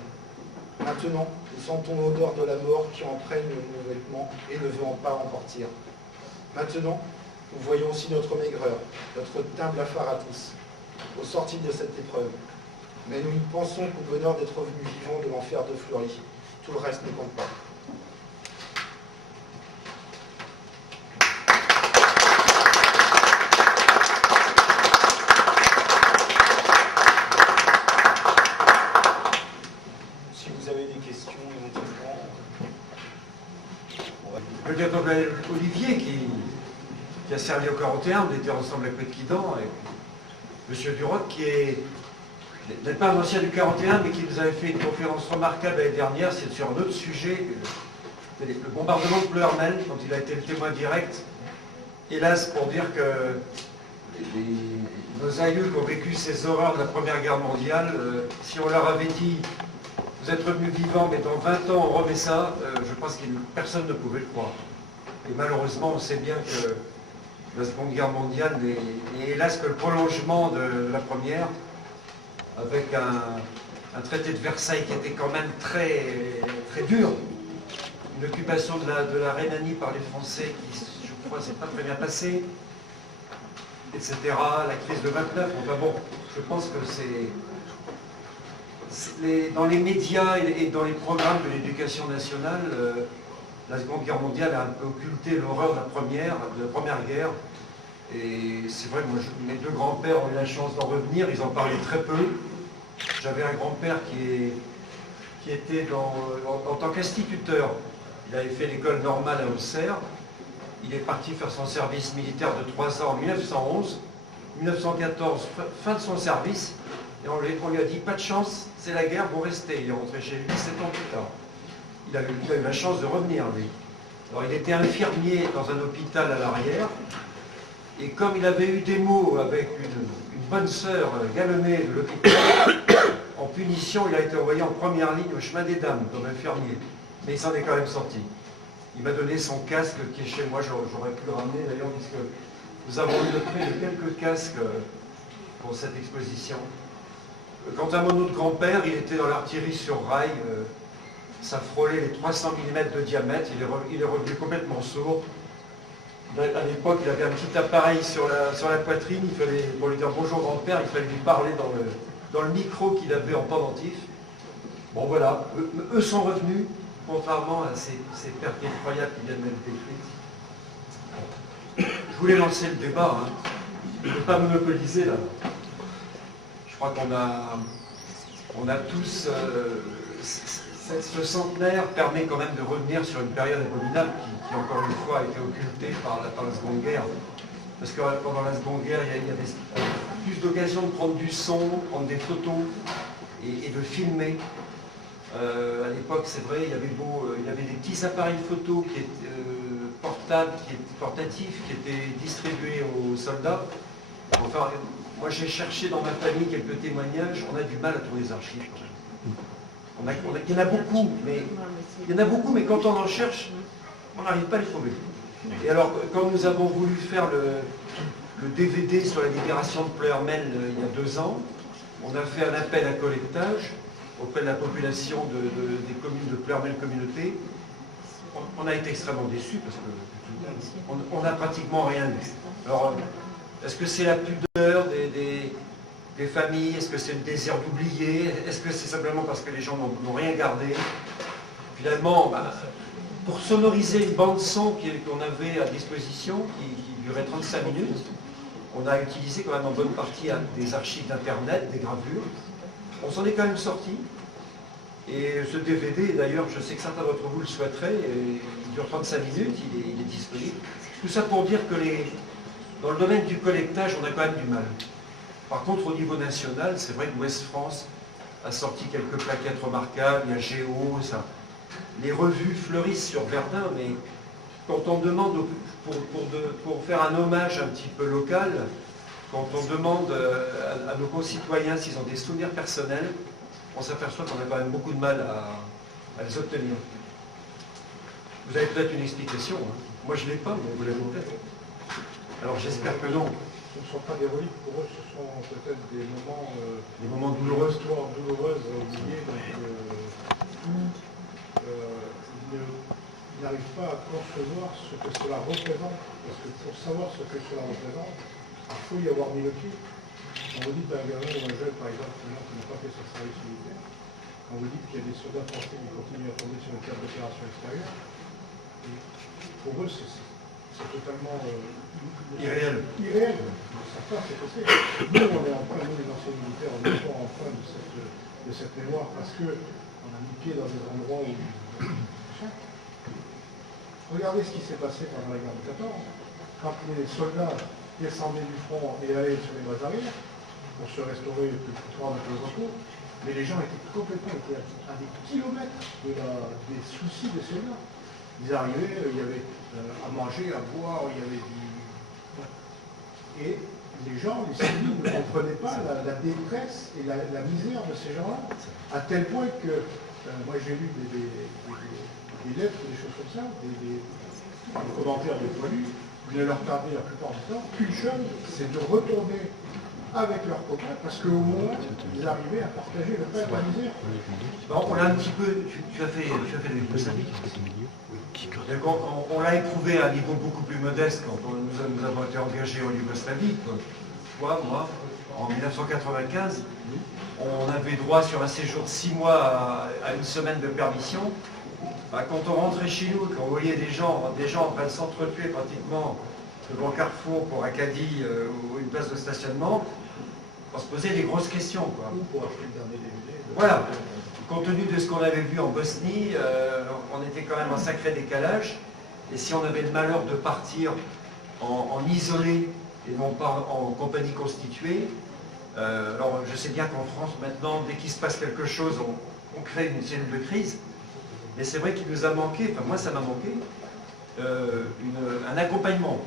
Maintenant, nous sentons l'odeur de la mort qui emprègne nos vêtements et ne veut pas en partir. Maintenant, nous voyons aussi notre maigreur, notre teint blafard à tous, au sorti de cette épreuve. Mais nous pensons qu'au bonheur d'être revenus vivants de l'enfer de Fleury. Tout le reste ne compte pas. Si vous avez des questions, éventuellement, on va... peut-être Olivier qui a servi au 41, on était ensemble à Petit-Quidan, et M. Duroc qui n'est pas un ancien du 41, mais qui nous avait fait une conférence remarquable l'année dernière, c'est sur un autre sujet, le bombardement de Pleuhermel, dont il a été le témoin direct. Hélas, pour dire que nos aïeux qui ont vécu ces horreurs de la Première Guerre mondiale, si on leur avait dit « vous êtes revenus vivants, mais dans 20 ans on remet ça », je pense que personne ne pouvait le croire. Et malheureusement, on sait bien que la Seconde Guerre mondiale n'est hélas que le prolongement de la Première, avec un traité de Versailles qui était quand même très, très dur, une occupation de la Rhénanie par les Français qui, je crois, s'est pas très bien passée, etc. La crise de 29, enfin bon, je pense que dans les médias et dans les programmes de l'éducation nationale, la Seconde Guerre mondiale a un peu occulté l'horreur de la Première Guerre. Et c'est vrai que moi, mes deux grands-pères ont eu la chance d'en revenir, ils en parlaient très peu. J'avais un grand-père qui était en tant qu'instituteur. Il avait fait l'école normale à Auxerre. Il est parti faire son service militaire de 3 ans en 1911. 1914, fin de son service. Et on lui a dit, pas de chance, c'est la guerre, vous restez. Il est rentré chez lui 7 ans plus tard. Il a eu la chance de revenir, lui. Alors, il était infirmier dans un hôpital à l'arrière. Et comme il avait eu des mots avec une bonne sœur galonnée de l'hôpital, en punition, il a été envoyé en première ligne au chemin des dames, comme infirmier. Mais il s'en est quand même sorti. Il m'a donné son casque qui est chez moi, j'aurais pu le ramener d'ailleurs, puisque nous avons eu le prix de quelques casques pour cette exposition. Quant à mon autre grand-père, il était dans l'artillerie sur rail, ça frôlait les 300 mm de diamètre, il est revenu complètement sourd. À l'époque, il avait un petit appareil sur la poitrine, pour lui dire bonjour grand-père, il fallait lui parler dans le micro qu'il avait en pendentif. Bon voilà, eux sont revenus, contrairement à ces pertes incroyables qui viennent d'être décrites. Je voulais lancer le débat, hein. Je ne veux pas monopoliser là. Je crois qu'on a tous... ce centenaire permet quand même de revenir sur une période abominable qui encore une fois, a été occultée par la Seconde Guerre. Parce que pendant la Seconde Guerre, il y avait plus d'occasion de prendre du son, de prendre des photos et de filmer. À l'époque, c'est vrai, il y avait des petits appareils photo qui étaient portables, portatifs, qui étaient distribués aux soldats. Enfin, moi, j'ai cherché dans ma famille quelques témoignages. On a du mal à trouver les archives. Il y en a beaucoup, mais quand on en cherche, on n'arrive pas à les trouver. Et alors, quand nous avons voulu faire le DVD sur la libération de Pleuhermel il y a 2 ans, on a fait un appel à collectage auprès de la population des communes de Pleuhermel Communauté. On a été extrêmement déçus parce qu'on n'a pratiquement rien vu. Alors, est-ce que c'est la pudeur des familles? Est-ce que c'est le désir d'oublier? Est-ce que c'est simplement parce que les gens n'ont rien gardé? Finalement, pour sonoriser une bande-son qu'on avait à disposition, qui durait 35 minutes, on a utilisé quand même en bonne partie des archives d'Internet, des gravures. On s'en est quand même sorti. Et ce DVD, d'ailleurs, je sais que certains d'entre vous le souhaiteraient, il dure 35 minutes, il est disponible. Tout ça pour dire que dans le domaine du collectage, on a quand même du mal. Par contre, au niveau national, c'est vrai que Ouest France a sorti quelques plaquettes remarquables, il y a Géo, ça. Les revues fleurissent sur Verdun, mais quand on demande, pour faire un hommage un petit peu local, quand on demande à nos concitoyens s'ils ont des souvenirs personnels, on s'aperçoit qu'on a quand même beaucoup de mal à les obtenir. Vous avez peut-être une explication, hein. Moi je ne l'ai pas, mais vous l'avez peut-être. Alors j'espère que non. Ce ne sont pas des reliques, pour eux, ce sont peut-être des moments douloureux. Douloureuses à oublier. Ils n'arrivent pas à concevoir ce que cela représente. Parce que pour savoir ce que cela représente, il faut y avoir mis le pied. Quand vous dites à un gamin ou un jeune, par exemple, qui n'a pas fait son service militaire, quand vous dites qu'il y a des soldats français qui continuent à tomber sur le théâtre d'opération extérieure, pour eux, c'est totalement irréel. Irréel. Ça passe, c'est possible. Nous, on est en train, nous, les anciens militaires, on est encore en train de cette mémoire parce qu'on a mis pied dans des endroits où... regardez ce qui s'est passé pendant la guerre de 14, quand les soldats descendaient du front et allaient sur les bases arrières pour se restaurer pour prendre un peu le repos, mais les gens étaient complètement à des kilomètres des soucis des soldats. Ils arrivaient, il y avait à manger, à boire, il y avait du... Et les gens, les civils, ne comprenaient pas la détresse et la misère de ces gens-là, à tel point que, moi j'ai lu des lettres, des choses comme ça, des commentaires des poilus, il ne leur tardait la plupart du temps qu'une chose, c'est de retourner avec leurs copains, parce qu'au moins, ils arrivaient à partager le pain et la misère. Bon, on l'a un petit peu, tu as fait de Yougoslavie. On l'a éprouvé à un niveau beaucoup plus modeste quand nous avons été engagés en Yougoslavie. Toi, moi, en 1995, on avait droit sur un séjour de 6 mois à une semaine de permission. Bah, quand on rentrait chez nous, quand on voyait des gens en train de s'entretuer pratiquement devant Carrefour pour un caddie ou une place de stationnement, on se posait des grosses questions, quoi. Ou pour acheter le dernier DVD. Voilà. Compte tenu de ce qu'on avait vu en Bosnie, on était quand même en sacré décalage. Et si on avait le malheur de partir en isolé et non pas en compagnie constituée, alors je sais bien qu'en France maintenant, dès qu'il se passe quelque chose, on crée une cellule de crise. Mais c'est vrai qu'il nous a manqué, enfin moi ça m'a manqué, un accompagnement.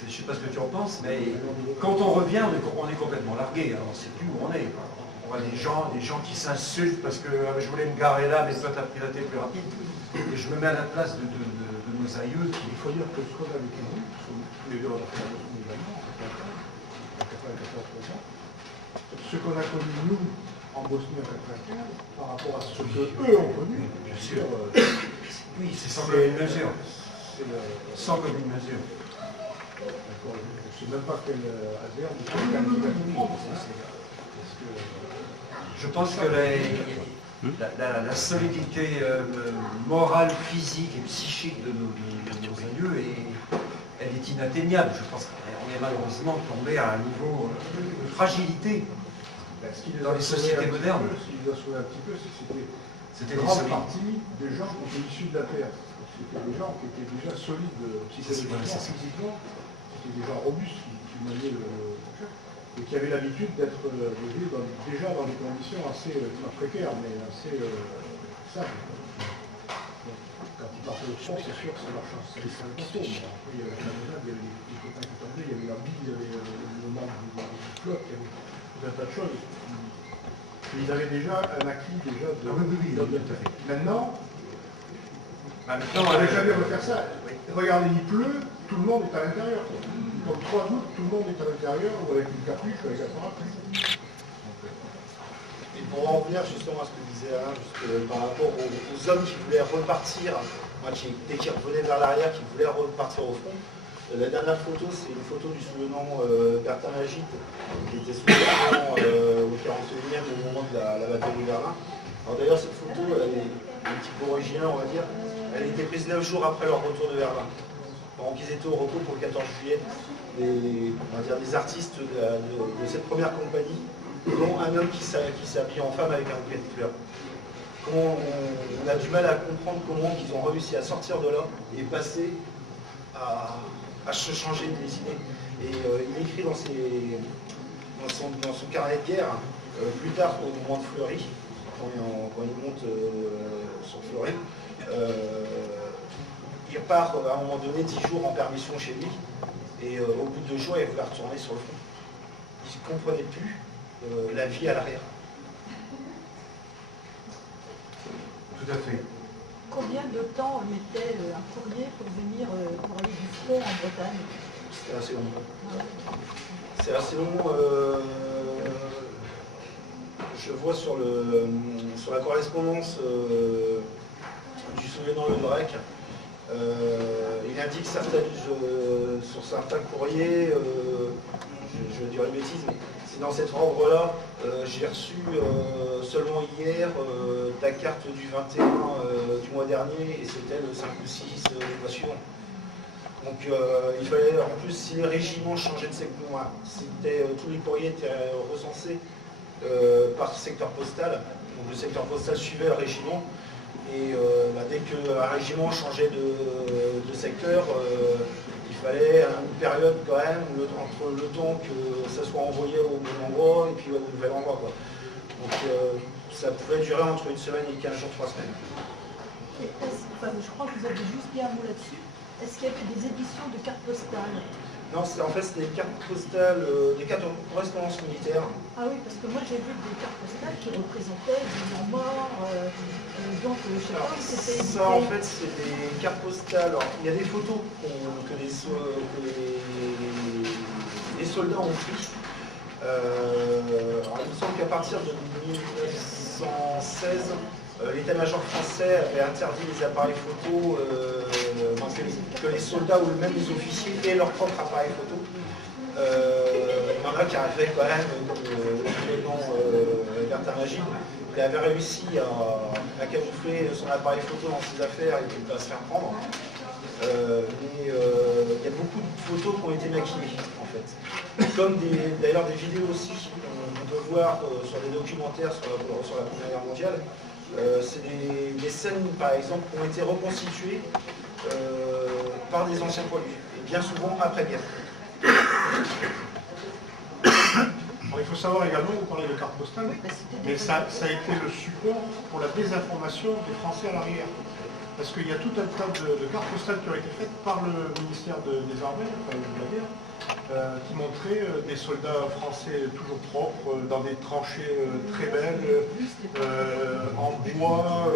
Je ne sais pas ce que tu en penses, mais quand on revient, on est complètement largué, on ne sait plus où on est, quoi. On voit des gens qui s'insultent parce que je voulais me garer là, mais toi tu as pris la tête plus rapide. Et je me mets à la place de nos aïeux. Il faut dire que ce qu'on a vécu nous, tous les deux on a fait la Bosnie également, en 94, ce qu'on a connu nous en Bosnie en 95, par rapport à ce que eux ont connu, bien sûr. Oui, c'est sans commune mesure. Sans commune mesure. D'accord, je ne sais même pas quel hasard ou quel candidat. Je pense que la solidité morale, physique et psychique de nos aïeux, elle est inatteignable. Je pense qu'on est malheureusement tombé à un niveau de fragilité dans les sociétés modernes. Ce qui nous a sauvé un petit peu, c'était une grande partie des gens qui étaient issus de la terre. C'était des gens qui étaient déjà solides psychologiquement, physiquement. C'était des gens robustes qui maniaient le et qui avaient l'habitude d'être déjà dans des conditions assez, pas précaires, mais assez simples. Quand ils partaient au front, c'est sûr que ça leur changeait le bateau. Après, il y avait la Canada, il y avait des copains qui tombaient, il y avait la bille, il y avait le membre du flotte, il y avait tout un tas de choses. Ils avaient déjà un acquis déjà de... Oui, tout à fait. Maintenant, on ne va jamais refaire ça. Regardez, il pleut, tout le monde est à l'intérieur. Comme 3 août, tout le monde est à l'intérieur, ou avec une capuche, ou avec un parapluie. Et pour en revenir justement à ce que disait Alain, par rapport aux hommes qui voulaient repartir, dès qu'ils revenaient vers l'arrière, qui voulaient repartir au front, la dernière photo, c'est une photo du sous-lieutenant Bertin Magite, qui était sous-lieutenant au 41e au moment de la bataille de Berlin. Alors d'ailleurs, cette photo, elle est un petit peu originale, on va dire. Elle a été prise 9 jours après leur retour de Berlin. Pendant qu'ils étaient au repos pour le 14 juillet, des artistes de cette première compagnie, dont un homme qui s'habille en femme avec un bouquet de fleurs. On a du mal à comprendre comment ils ont réussi à sortir de là et passer à se changer des idées. Et il écrit dans son carnet de guerre, plus tard au moment de Fleury, quand il monte sur Fleury, il part à un moment donné 10 jours en permission chez lui, et au bout de 2 jours, il voulait retourner sur le front. Il ne comprenait plus la vie à l'arrière. Tout à fait. Combien de temps mettait un courrier pour venir pour aller du front en Bretagne? C'était assez long. C'est assez long. Je vois sur la correspondance du sous-lieutenant Le Drec, il indique sur certains courriers, je vais dire une bêtise, mais c'est dans cet ordre-là, j'ai reçu seulement hier ta carte du 21 du mois dernier, et c'était le 5 ou 6 du mois suivant. Donc il fallait, en plus, si les régiments changeaient de secteur, tous les courriers étaient recensés par secteur postal, donc le secteur postal suivait le régiment, Et dès qu'un régiment changeait de secteur, il fallait une période quand même entre le temps que ça soit envoyé au bon endroit et puis au nouvel endroit, quoi. Donc ça pouvait durer entre une semaine et 15 jours, 3 semaines. Et je crois que vous avez juste dit un mot là-dessus. Est-ce qu'il y avait des éditions de cartes postales? Non, en fait, c'était des cartes postales, des cartes de correspondance militaire. Ah oui, parce que moi j'ai vu des cartes postales qui représentaient des gens morts, donc je ne sais pas où c'était édité. Ça, en fait, c'est des cartes postales. Alors, il y a des photos que les soldats ont prises. Alors, il me semble qu'à partir de 1916, l'état-major français avait interdit les appareils photo, que les soldats ou même les officiers aient leur propre appareil photo. Il y en a qui arrivaient quand même, comme le lieutenant Bertin Magide, il avait réussi à camoufler son appareil photo dans ses affaires et ne pas se faire prendre. Mais il y a beaucoup de photos qui ont été maquillées, en fait. Comme d'ailleurs des vidéos aussi, on peut voir sur des documentaires sur la Première Guerre mondiale. C'est des scènes, par exemple, qui ont été reconstituées par des anciens poilus, et bien souvent après-guerre. Il faut savoir également, vous parlez de cartes postales, mais ça a été le support pour la désinformation des Français à l'arrière. Parce qu'il y a tout un tas de cartes postales qui ont été faites par le ministère des Armées, enfin, de la guerre, qui montraient des soldats français toujours propres, dans des tranchées très belles, en bois,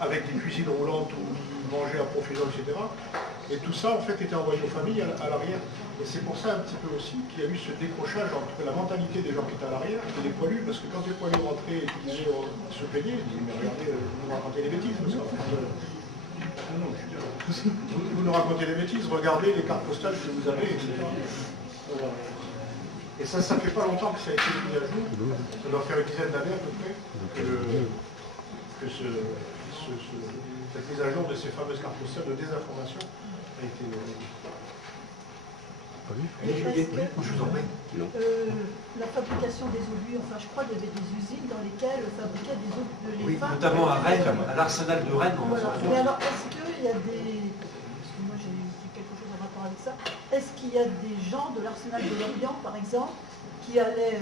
avec des cuisines roulantes où ils mangeaient à profusion, etc. Et tout ça, en fait, était envoyé aux familles à l'arrière. Et c'est pour ça un petit peu aussi qu'il y a eu ce décrochage entre la mentalité des gens qui étaient à l'arrière et des poilus, parce que quand les poilus rentraient et qu'ils disaient, se plaignaient, ils disaient, mais regardez, vous nous racontez des bêtises, parce qu'en fait, vous nous racontez des bêtises, regardez les cartes postales que vous avez, etc. Et ça fait pas longtemps que ça a été mis à jour, ça doit faire une dizaine d'années à peu près, que cette mise à jour de ces fameuses cartes postales de désinformation a été... Je vous en prie. La fabrication des obus, enfin je crois qu'il y avait des usines dans lesquelles fabriquaient des obus. Oui, notamment à Rennes, à l'arsenal de Rennes. Voilà. Mais alors, est-ce qu'il y a des... Parce que moi j'ai quelque chose en rapport avec ça. Est-ce qu'il y a des gens de l'arsenal de l'Orient, par exemple, qui allaient,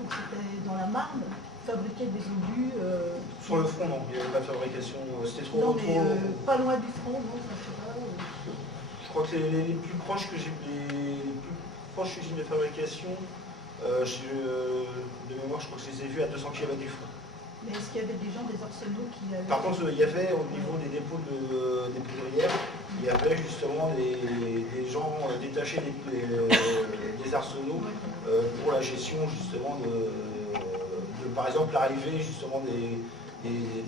donc c'était dans la Marne, fabriquer des obus Sur le front, non, il n'y avait pas de fabrication, c'était trop... Non, mais pas loin du front, non, je sais pas. Je crois que les plus proches que j'ai, les plus proches usines de fabrication, de mémoire, je crois que je les ai vus à 200 km du front. Mais est-ce qu'il y avait des gens des arsenaux qui avaient... Par contre, il y avait au niveau des dépôts des poudrières, il y avait justement des gens détachés des arsenaux pour la gestion justement par exemple l'arrivée justement des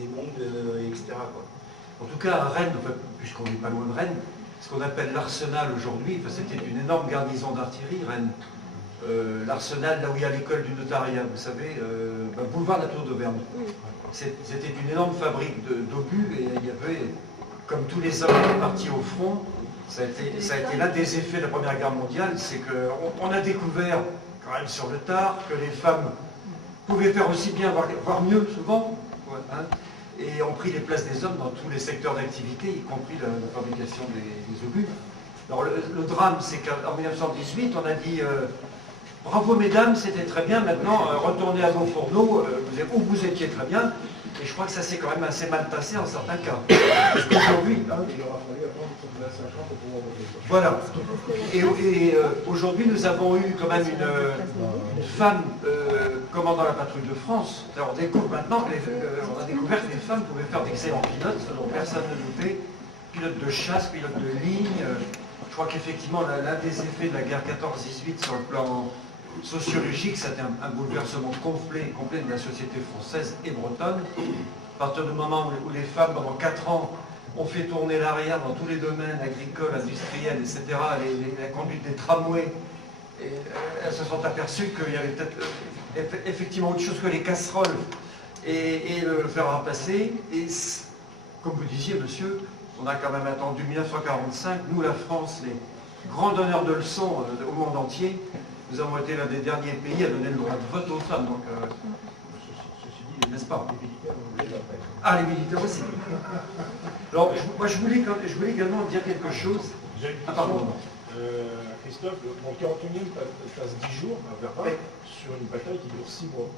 bombes, etc. quoi. En tout cas, à Rennes, enfin, puisqu'on n'est pas loin de Rennes, ce qu'on appelle l'arsenal aujourd'hui, enfin, c'était une énorme garnison d'artillerie, Rennes. L'arsenal, là où il y a l'école du notariat, vous savez, boulevard de la Tour d'Auvergne. C'était une énorme fabrique d'obus et il y avait, comme tous les hommes qui étaient partis au front, ça a été l'un des effets de la Première Guerre mondiale, c'est qu'on a découvert, quand même sur le tard, que les femmes pouvaient faire aussi bien, voire mieux souvent, hein, et ont pris les places des hommes dans tous les secteurs d'activité, y compris la fabrication des obus. Alors le drame, c'est qu'en 1918, on a dit bravo mesdames, c'était très bien, maintenant retournez à vos fourneaux, où vous étiez très bien, et je crois que ça s'est quand même assez mal passé en certains cas. Parce qu'aujourd'hui, voilà. Et aujourd'hui, nous avons eu quand même une femme commandant la patrouille de France. Alors, on découvre maintenant on a découvert que les femmes pouvaient faire d'excellents pilotes, dont personne ne doutait. Pilotes de chasse, pilotes de ligne. Je crois qu'effectivement, l'un des effets de la guerre 14-18 sur le plan sociologique, c'était un bouleversement complet de la société française et bretonne. À partir du moment où les femmes, pendant 4 ans, ont fait tourner l'arrière dans tous les domaines agricoles, industriels, etc., la conduite des tramways, et elles se sont aperçues qu'il y avait peut-être effectivement autre chose que les casseroles et le fer à repasser. Et comme vous disiez, monsieur, on a quand même attendu 1945, nous, la France, les grands donneurs de leçons au monde entier, nous avons été l'un des derniers pays à donner le droit de vote aux femmes. Donc, n'est-ce pas? Les militaires, on est obligé d'après. Ah, les militaires aussi. Alors, moi, je voulais également dire quelque chose. J'ai une Ah, pardon. Christophe, mon 41e passe 10 jours à Verdun sur une bataille qui dure 6 mois.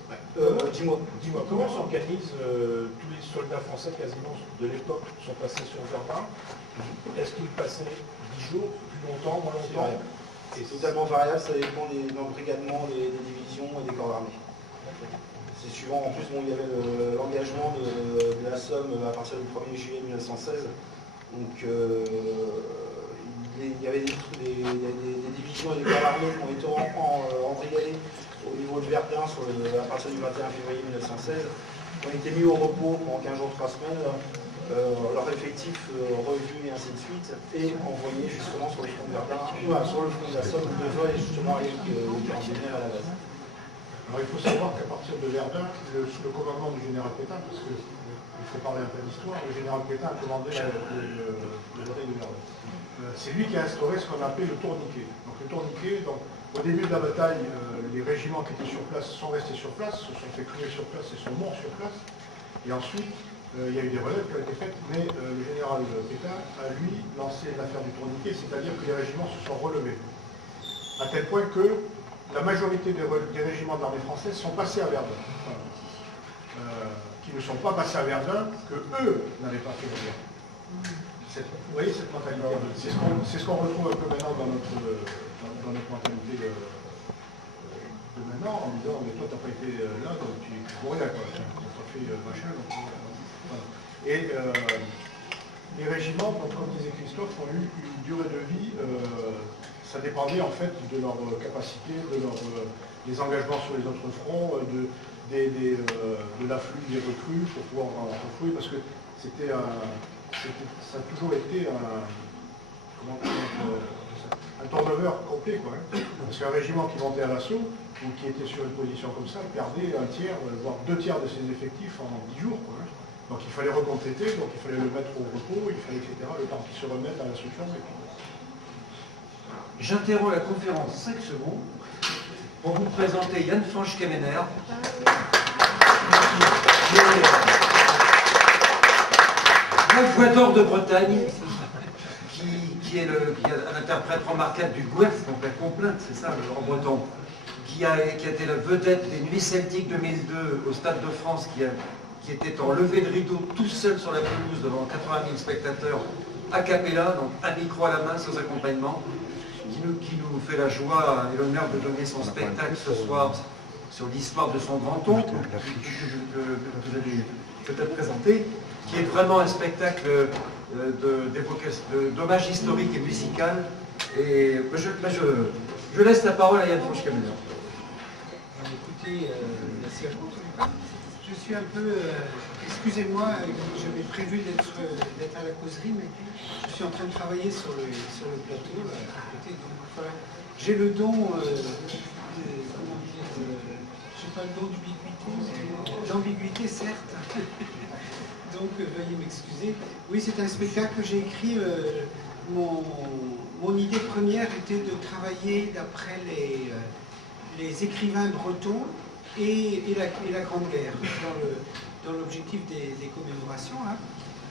10 mois. Dis-moi, comment s'organisent tous les soldats français quasiment de l'époque sont passés sur Verdun? Est-ce qu'ils passaient 10 jours, plus longtemps, moins longtemps? C'est totalement variable, ça dépend des embrigadements, des divisions et des corps d'armée. C'est suivant, en plus, bon, il y avait l'engagement de la Somme à partir du 1er juillet 1916. Donc, il y avait des divisions et des corps d'armée qui ont été embrigadés au niveau de Verdun à partir du 21 février 1916. Ils ont été mis au repos pendant 15 jours, 3 semaines. Leur effectif revu et ainsi de suite, et envoyé justement sur le front de Verdun, sur le front de la Somme, où devait justement aller les carabiniers à la base. Alors il faut savoir qu'à partir de Verdun, sous le commandement du général Pétain, parce qu'il faut parler un peu d'histoire, le général Pétain a commandé la bataille de Verdun. C'est lui qui a instauré ce qu'on appelait le tourniquet. Donc le tourniquet, au début de la bataille, les régiments qui étaient sur place sont restés sur place, se sont fait clouer sur place et sont morts sur place. Et ensuite, il y a eu des relèves qui ont été faites, mais le général Pétain a, lui, lancé l'affaire du tourniquet, c'est-à-dire que les régiments se sont relevés. À tel point que la majorité des régiments de l'armée française sont passés à Verdun. Qui ne sont pas passés à Verdun, que eux n'avaient pas fait la guerre. Vous voyez cette mentalité? C'est ce qu'on retrouve un peu maintenant dans notre mentalité de maintenant, en disant, mais toi, tu n'as pas été là, donc tu vois rien, quoi. Tu n'as pas fait machin. Donc, voilà. Et les régiments, donc, comme disait Christophe, ont eu une durée de vie, ça dépendait en fait de leur capacité, des engagements sur les autres fronts, de l'afflux des recrues pour pouvoir renflouer, parce que ça a toujours été un turnover complet, quoi. Parce qu'un régiment qui montait à l'assaut, ou qui était sur une position comme ça, perdait un tiers, voire 2 tiers de ses effectifs en 10 jours, quoi. Donc il fallait recompléter, donc il fallait le mettre au repos, il fallait, etc., le temps qu'il se remette à l'instruction. J'interromps la conférence 5 secondes pour vous présenter Yann Franche-Kemener, la voix d'or de Bretagne, qui est un interprète remarquable du Guelph, donc la complainte, c'est ça en breton, qui a été la vedette des Nuits Celtiques 2002 au Stade de France, qui était en levée de rideau tout seul sur la pelouse devant 80 000 spectateurs a cappella, donc un micro à la main sans accompagnement, qui nous fait la joie et l'honneur de donner son spectacle ce soir sur l'histoire de son grand-oncle, que vous allez peut-être présenter, qui est vraiment un spectacle d'hommage historique et musical. Et je laisse la parole à Yann Franche-Kemener. Écoutez, merci à vous. Je suis un peu, excusez-moi, j'avais prévu d'être à la causerie, mais je suis en train de travailler sur le plateau à côté. Donc voilà, j'ai le don, comment dire, je n'ai pas le don d'ubiquité, d'ambiguïté certes. Donc veuillez m'excuser. Oui, c'est un spectacle que j'ai écrit. Mon idée première était de travailler d'après les écrivains bretons et la Grande Guerre, dans l'objectif des commémorations. Hein.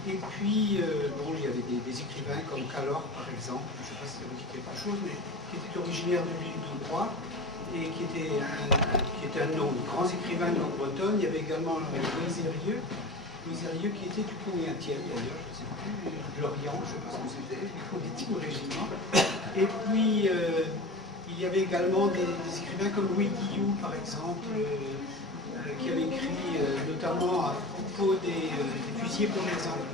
Et puis, bon, il y avait des écrivains comme Calor, par exemple, je ne sais pas si ça vous dit quelque chose, mais qui était originaire de l'île de Groix, et qui était un nom de grands écrivains de langue bretonne. Il y avait également Louis Herrieux qui était du Combien-tième d'ailleurs, je ne sais plus, de Lorient, je ne sais pas ce que c'était, on était au régiment. Et puis, il y avait également des écrivains comme Louis Guillou, par exemple, qui avait écrit notamment à propos des fusillés pour l'exemple.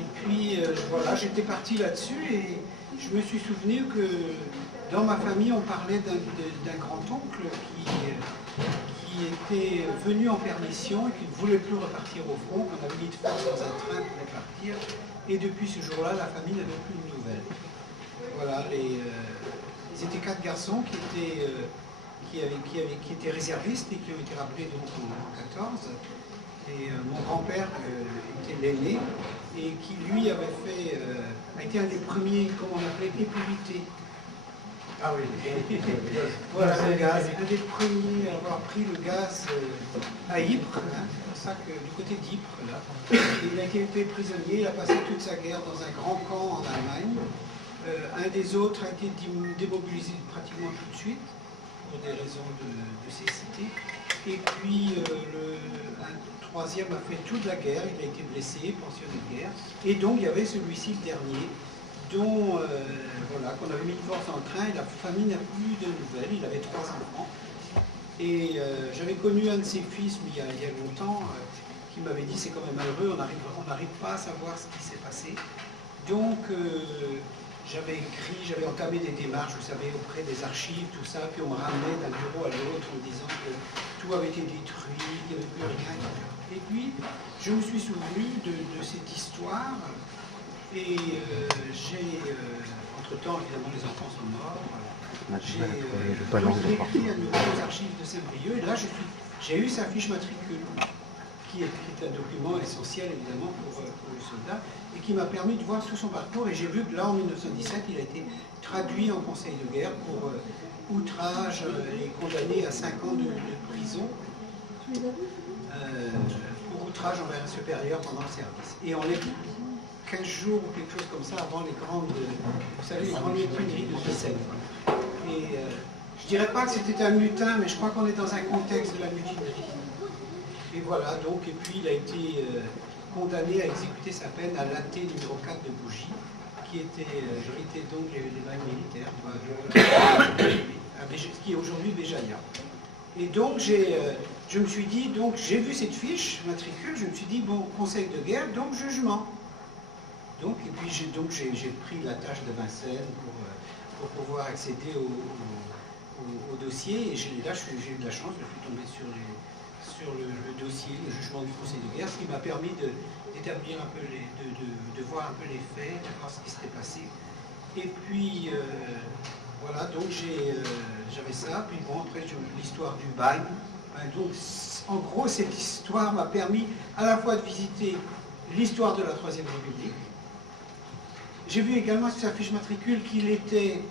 Et puis, voilà, j'étais parti là-dessus et je me suis souvenu que dans ma famille, on parlait d'un grand-oncle qui était venu en permission et qui ne voulait plus repartir au front, qu'on avait mis de force dans un train pour repartir. Et depuis ce jour-là, la famille n'avait plus de nouvelles. Voilà, ils étaient 4 garçons qui étaient réservistes et qui ont été rappelés donc en 14. Et mon grand-père était l'aîné et qui lui avait a été un des premiers, comme on appelait, épouvités. Ah oui, voilà, le gaz. Un des premiers à avoir pris le gaz à Ypres, hein, c'est pour ça que du côté d'Ypres, là. Il a été fait prisonnier, il a passé toute sa guerre dans un grand camp en Allemagne. Un des autres a été démobilisé pratiquement tout de suite, pour des raisons de cécité. Et puis un troisième a fait toute la guerre, il a été blessé, pensionné de guerre. Et donc il y avait celui-ci, le dernier, dont voilà, qu'on avait mis de force en train, et la famille n'a plus de nouvelles, il avait 3 enfants. Et j'avais connu un de ses fils, mais il y a longtemps, qui m'avait dit c'est quand même malheureux, on n'arrive pas à savoir ce qui s'est passé. Donc j'avais entamé des démarches, vous savez, auprès des archives, tout ça, puis on me ramenait d'un bureau à l'autre en me disant que tout avait été détruit, qu'il n'y avait plus rien. Et puis je me suis souvenu de cette histoire. Et entre-temps, évidemment, les enfants sont morts. J'ai écrit à nouveau aux archives de Saint-Brieuc. Et là, j'ai eu sa fiche matricule, qui est un document essentiel, évidemment, pour le soldat, et qui m'a permis de voir tout son parcours. Et j'ai vu que là, en 1917, il a été traduit en conseil de guerre pour outrage et condamné à 5 ans de prison. Pour outrage envers un supérieur pendant le service. Et on est 15 jours ou quelque chose comme ça avant les grandes, vous savez, les grandes mutineries de 17. Et je dirais pas que c'était un mutin, mais je crois qu'on est dans un contexte de la mutinerie. Et voilà, donc, et puis il a été condamné à exécuter sa peine à l'AT numéro 4 de Bougie, qui était donc les bagnes militaires, qui est aujourd'hui Béjaïa. Et donc je me suis dit, donc j'ai vu cette fiche matricule, je me suis dit, bon, conseil de guerre, donc jugement. Donc, et puis j'ai pris la tâche de Vincennes pour pouvoir accéder au dossier. Et là, j'ai eu de la chance, je suis tombé sur le dossier, le jugement du conseil de guerre, ce qui m'a permis d'établir un peu de voir un peu les faits, de voir ce qui s'était passé. Et puis voilà, donc j'avais ça. Puis bon, après l'histoire du bagne. Donc en gros, cette histoire m'a permis à la fois de visiter l'histoire de la Troisième République. J'ai vu également sur sa fiche matricule qu'il était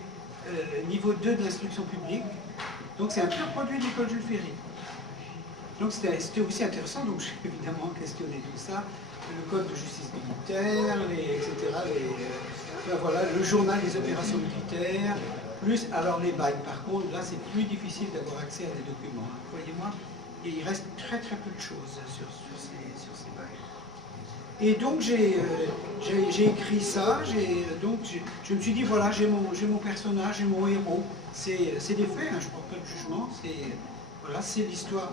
niveau 2 de l'instruction publique. Donc c'est un pur produit de l'école Jules Ferry. Donc c'était aussi intéressant, donc j'ai évidemment questionné tout ça, le code de justice militaire, etc. Enfin, voilà, le journal des opérations militaires, plus alors les bagnes. Par contre, là c'est plus difficile d'avoir accès à des documents. Hein. Croyez-moi, il reste très très peu de choses sur ces bagnes. Et donc j'ai écrit ça, je me suis dit voilà, j'ai mon personnage, j'ai mon héros. C'est des faits, hein, je ne porte pas de jugement, c'est l'histoire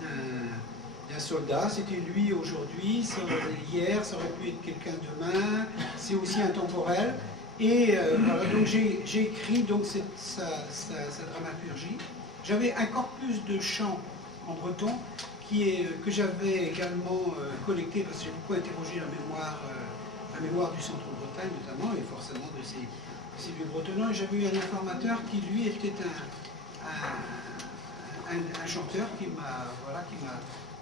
d'un soldat, c'était lui aujourd'hui, hier, ça aurait pu être quelqu'un demain, c'est aussi intemporel. Et voilà, donc j'ai écrit donc sa dramaturgie. J'avais un corpus de chants en breton que j'avais également collecté, parce que j'ai beaucoup interrogé la mémoire du Centre-Bretagne notamment, et forcément de ces vieux bretonnants. Et j'avais eu un informateur qui, lui, était un chanteur qui m'a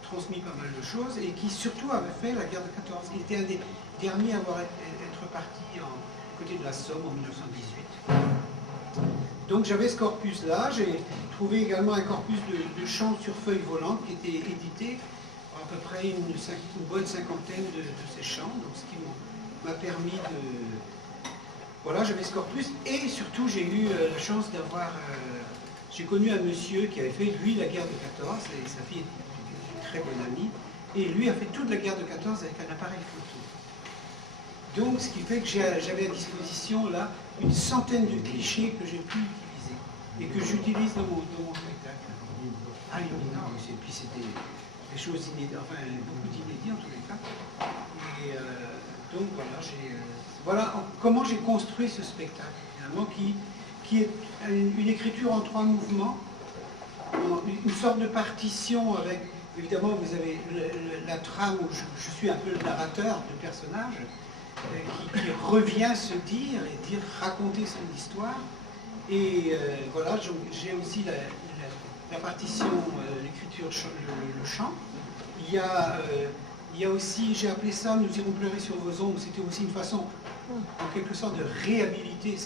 transmis pas mal de choses, et qui surtout avait fait la guerre de 14. Il était un des derniers à être parti côté de la Somme en 1918. Donc j'avais ce corpus-là, j'ai trouvé également un corpus de chants sur feuilles volantes qui était édité, à peu près une bonne cinquantaine de ces chants, donc ce qui m'a permis de... Voilà, j'avais ce corpus, et surtout j'ai eu la chance d'avoir... j'ai connu un monsieur qui avait fait, lui, la guerre de 14, et sa fille était une très bonne amie, et lui a fait toute la guerre de 14 avec un appareil photo. Donc, ce qui fait que j'avais à disposition, là, une centaine de clichés que j'ai pu utiliser et que j'utilise dans mon spectacle. Ah, évidemment, et puis c'était des choses inédites, enfin, beaucoup d'inédits en tous les cas. Et donc, voilà, comment j'ai construit ce spectacle, finalement, qui est une écriture en 3 mouvements, une sorte de partition avec, évidemment, vous avez la trame où je suis un peu le narrateur, le personnage, qui revient se dire et raconter son histoire. Et voilà, j'ai aussi la partition, l'écriture, le chant. Il y a aussi, j'ai appelé ça « Nous irons pleurer sur vos ombres », c'était aussi une façon, en quelque sorte, de réhabiliter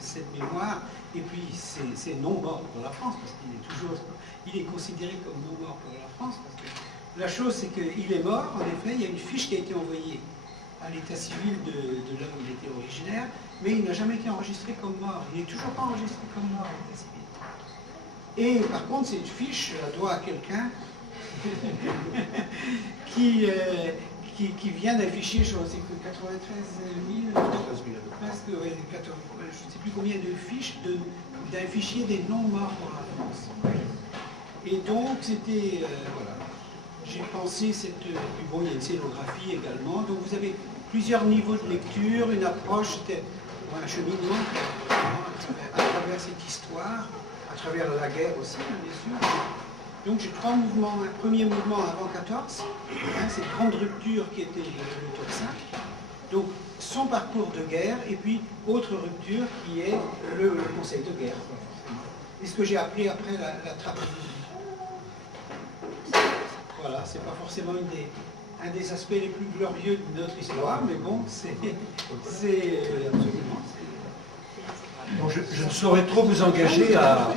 cette mémoire. Et puis, c'est non mort pour la France, parce qu'il est toujours... il est considéré comme non mort pour la France. Parce que la chose, c'est qu'il est mort, en effet, il y a une fiche qui a été envoyée à l'état civil de là où il était originaire, mais il n'a jamais été enregistré comme mort. Il n'est toujours pas enregistré comme mort à l'état civil. Et par contre, cette fiche doit à quelqu'un qui vient d'afficher, je sais que 93 000, presque, ouais, 14, je ne sais plus combien de fiches d'un fichier des non-morts pour la France. Et donc, c'était, voilà, j'ai pensé bon, il y a une scénographie également, donc vous avez plusieurs niveaux de lecture, une approche, c'était un cheminement à travers cette histoire, à travers la guerre aussi, bien sûr. Donc j'ai 3 mouvements. Un premier mouvement avant 14, cette grande rupture qui était le top 5. Donc son parcours de guerre, et puis autre rupture qui est le conseil de guerre. Et ce que j'ai appelé après la trappe de vie. Voilà, c'est pas forcément un des aspects les plus glorieux de notre histoire, mais bon, c'est absolument. Bon, je ne saurais trop vous engager à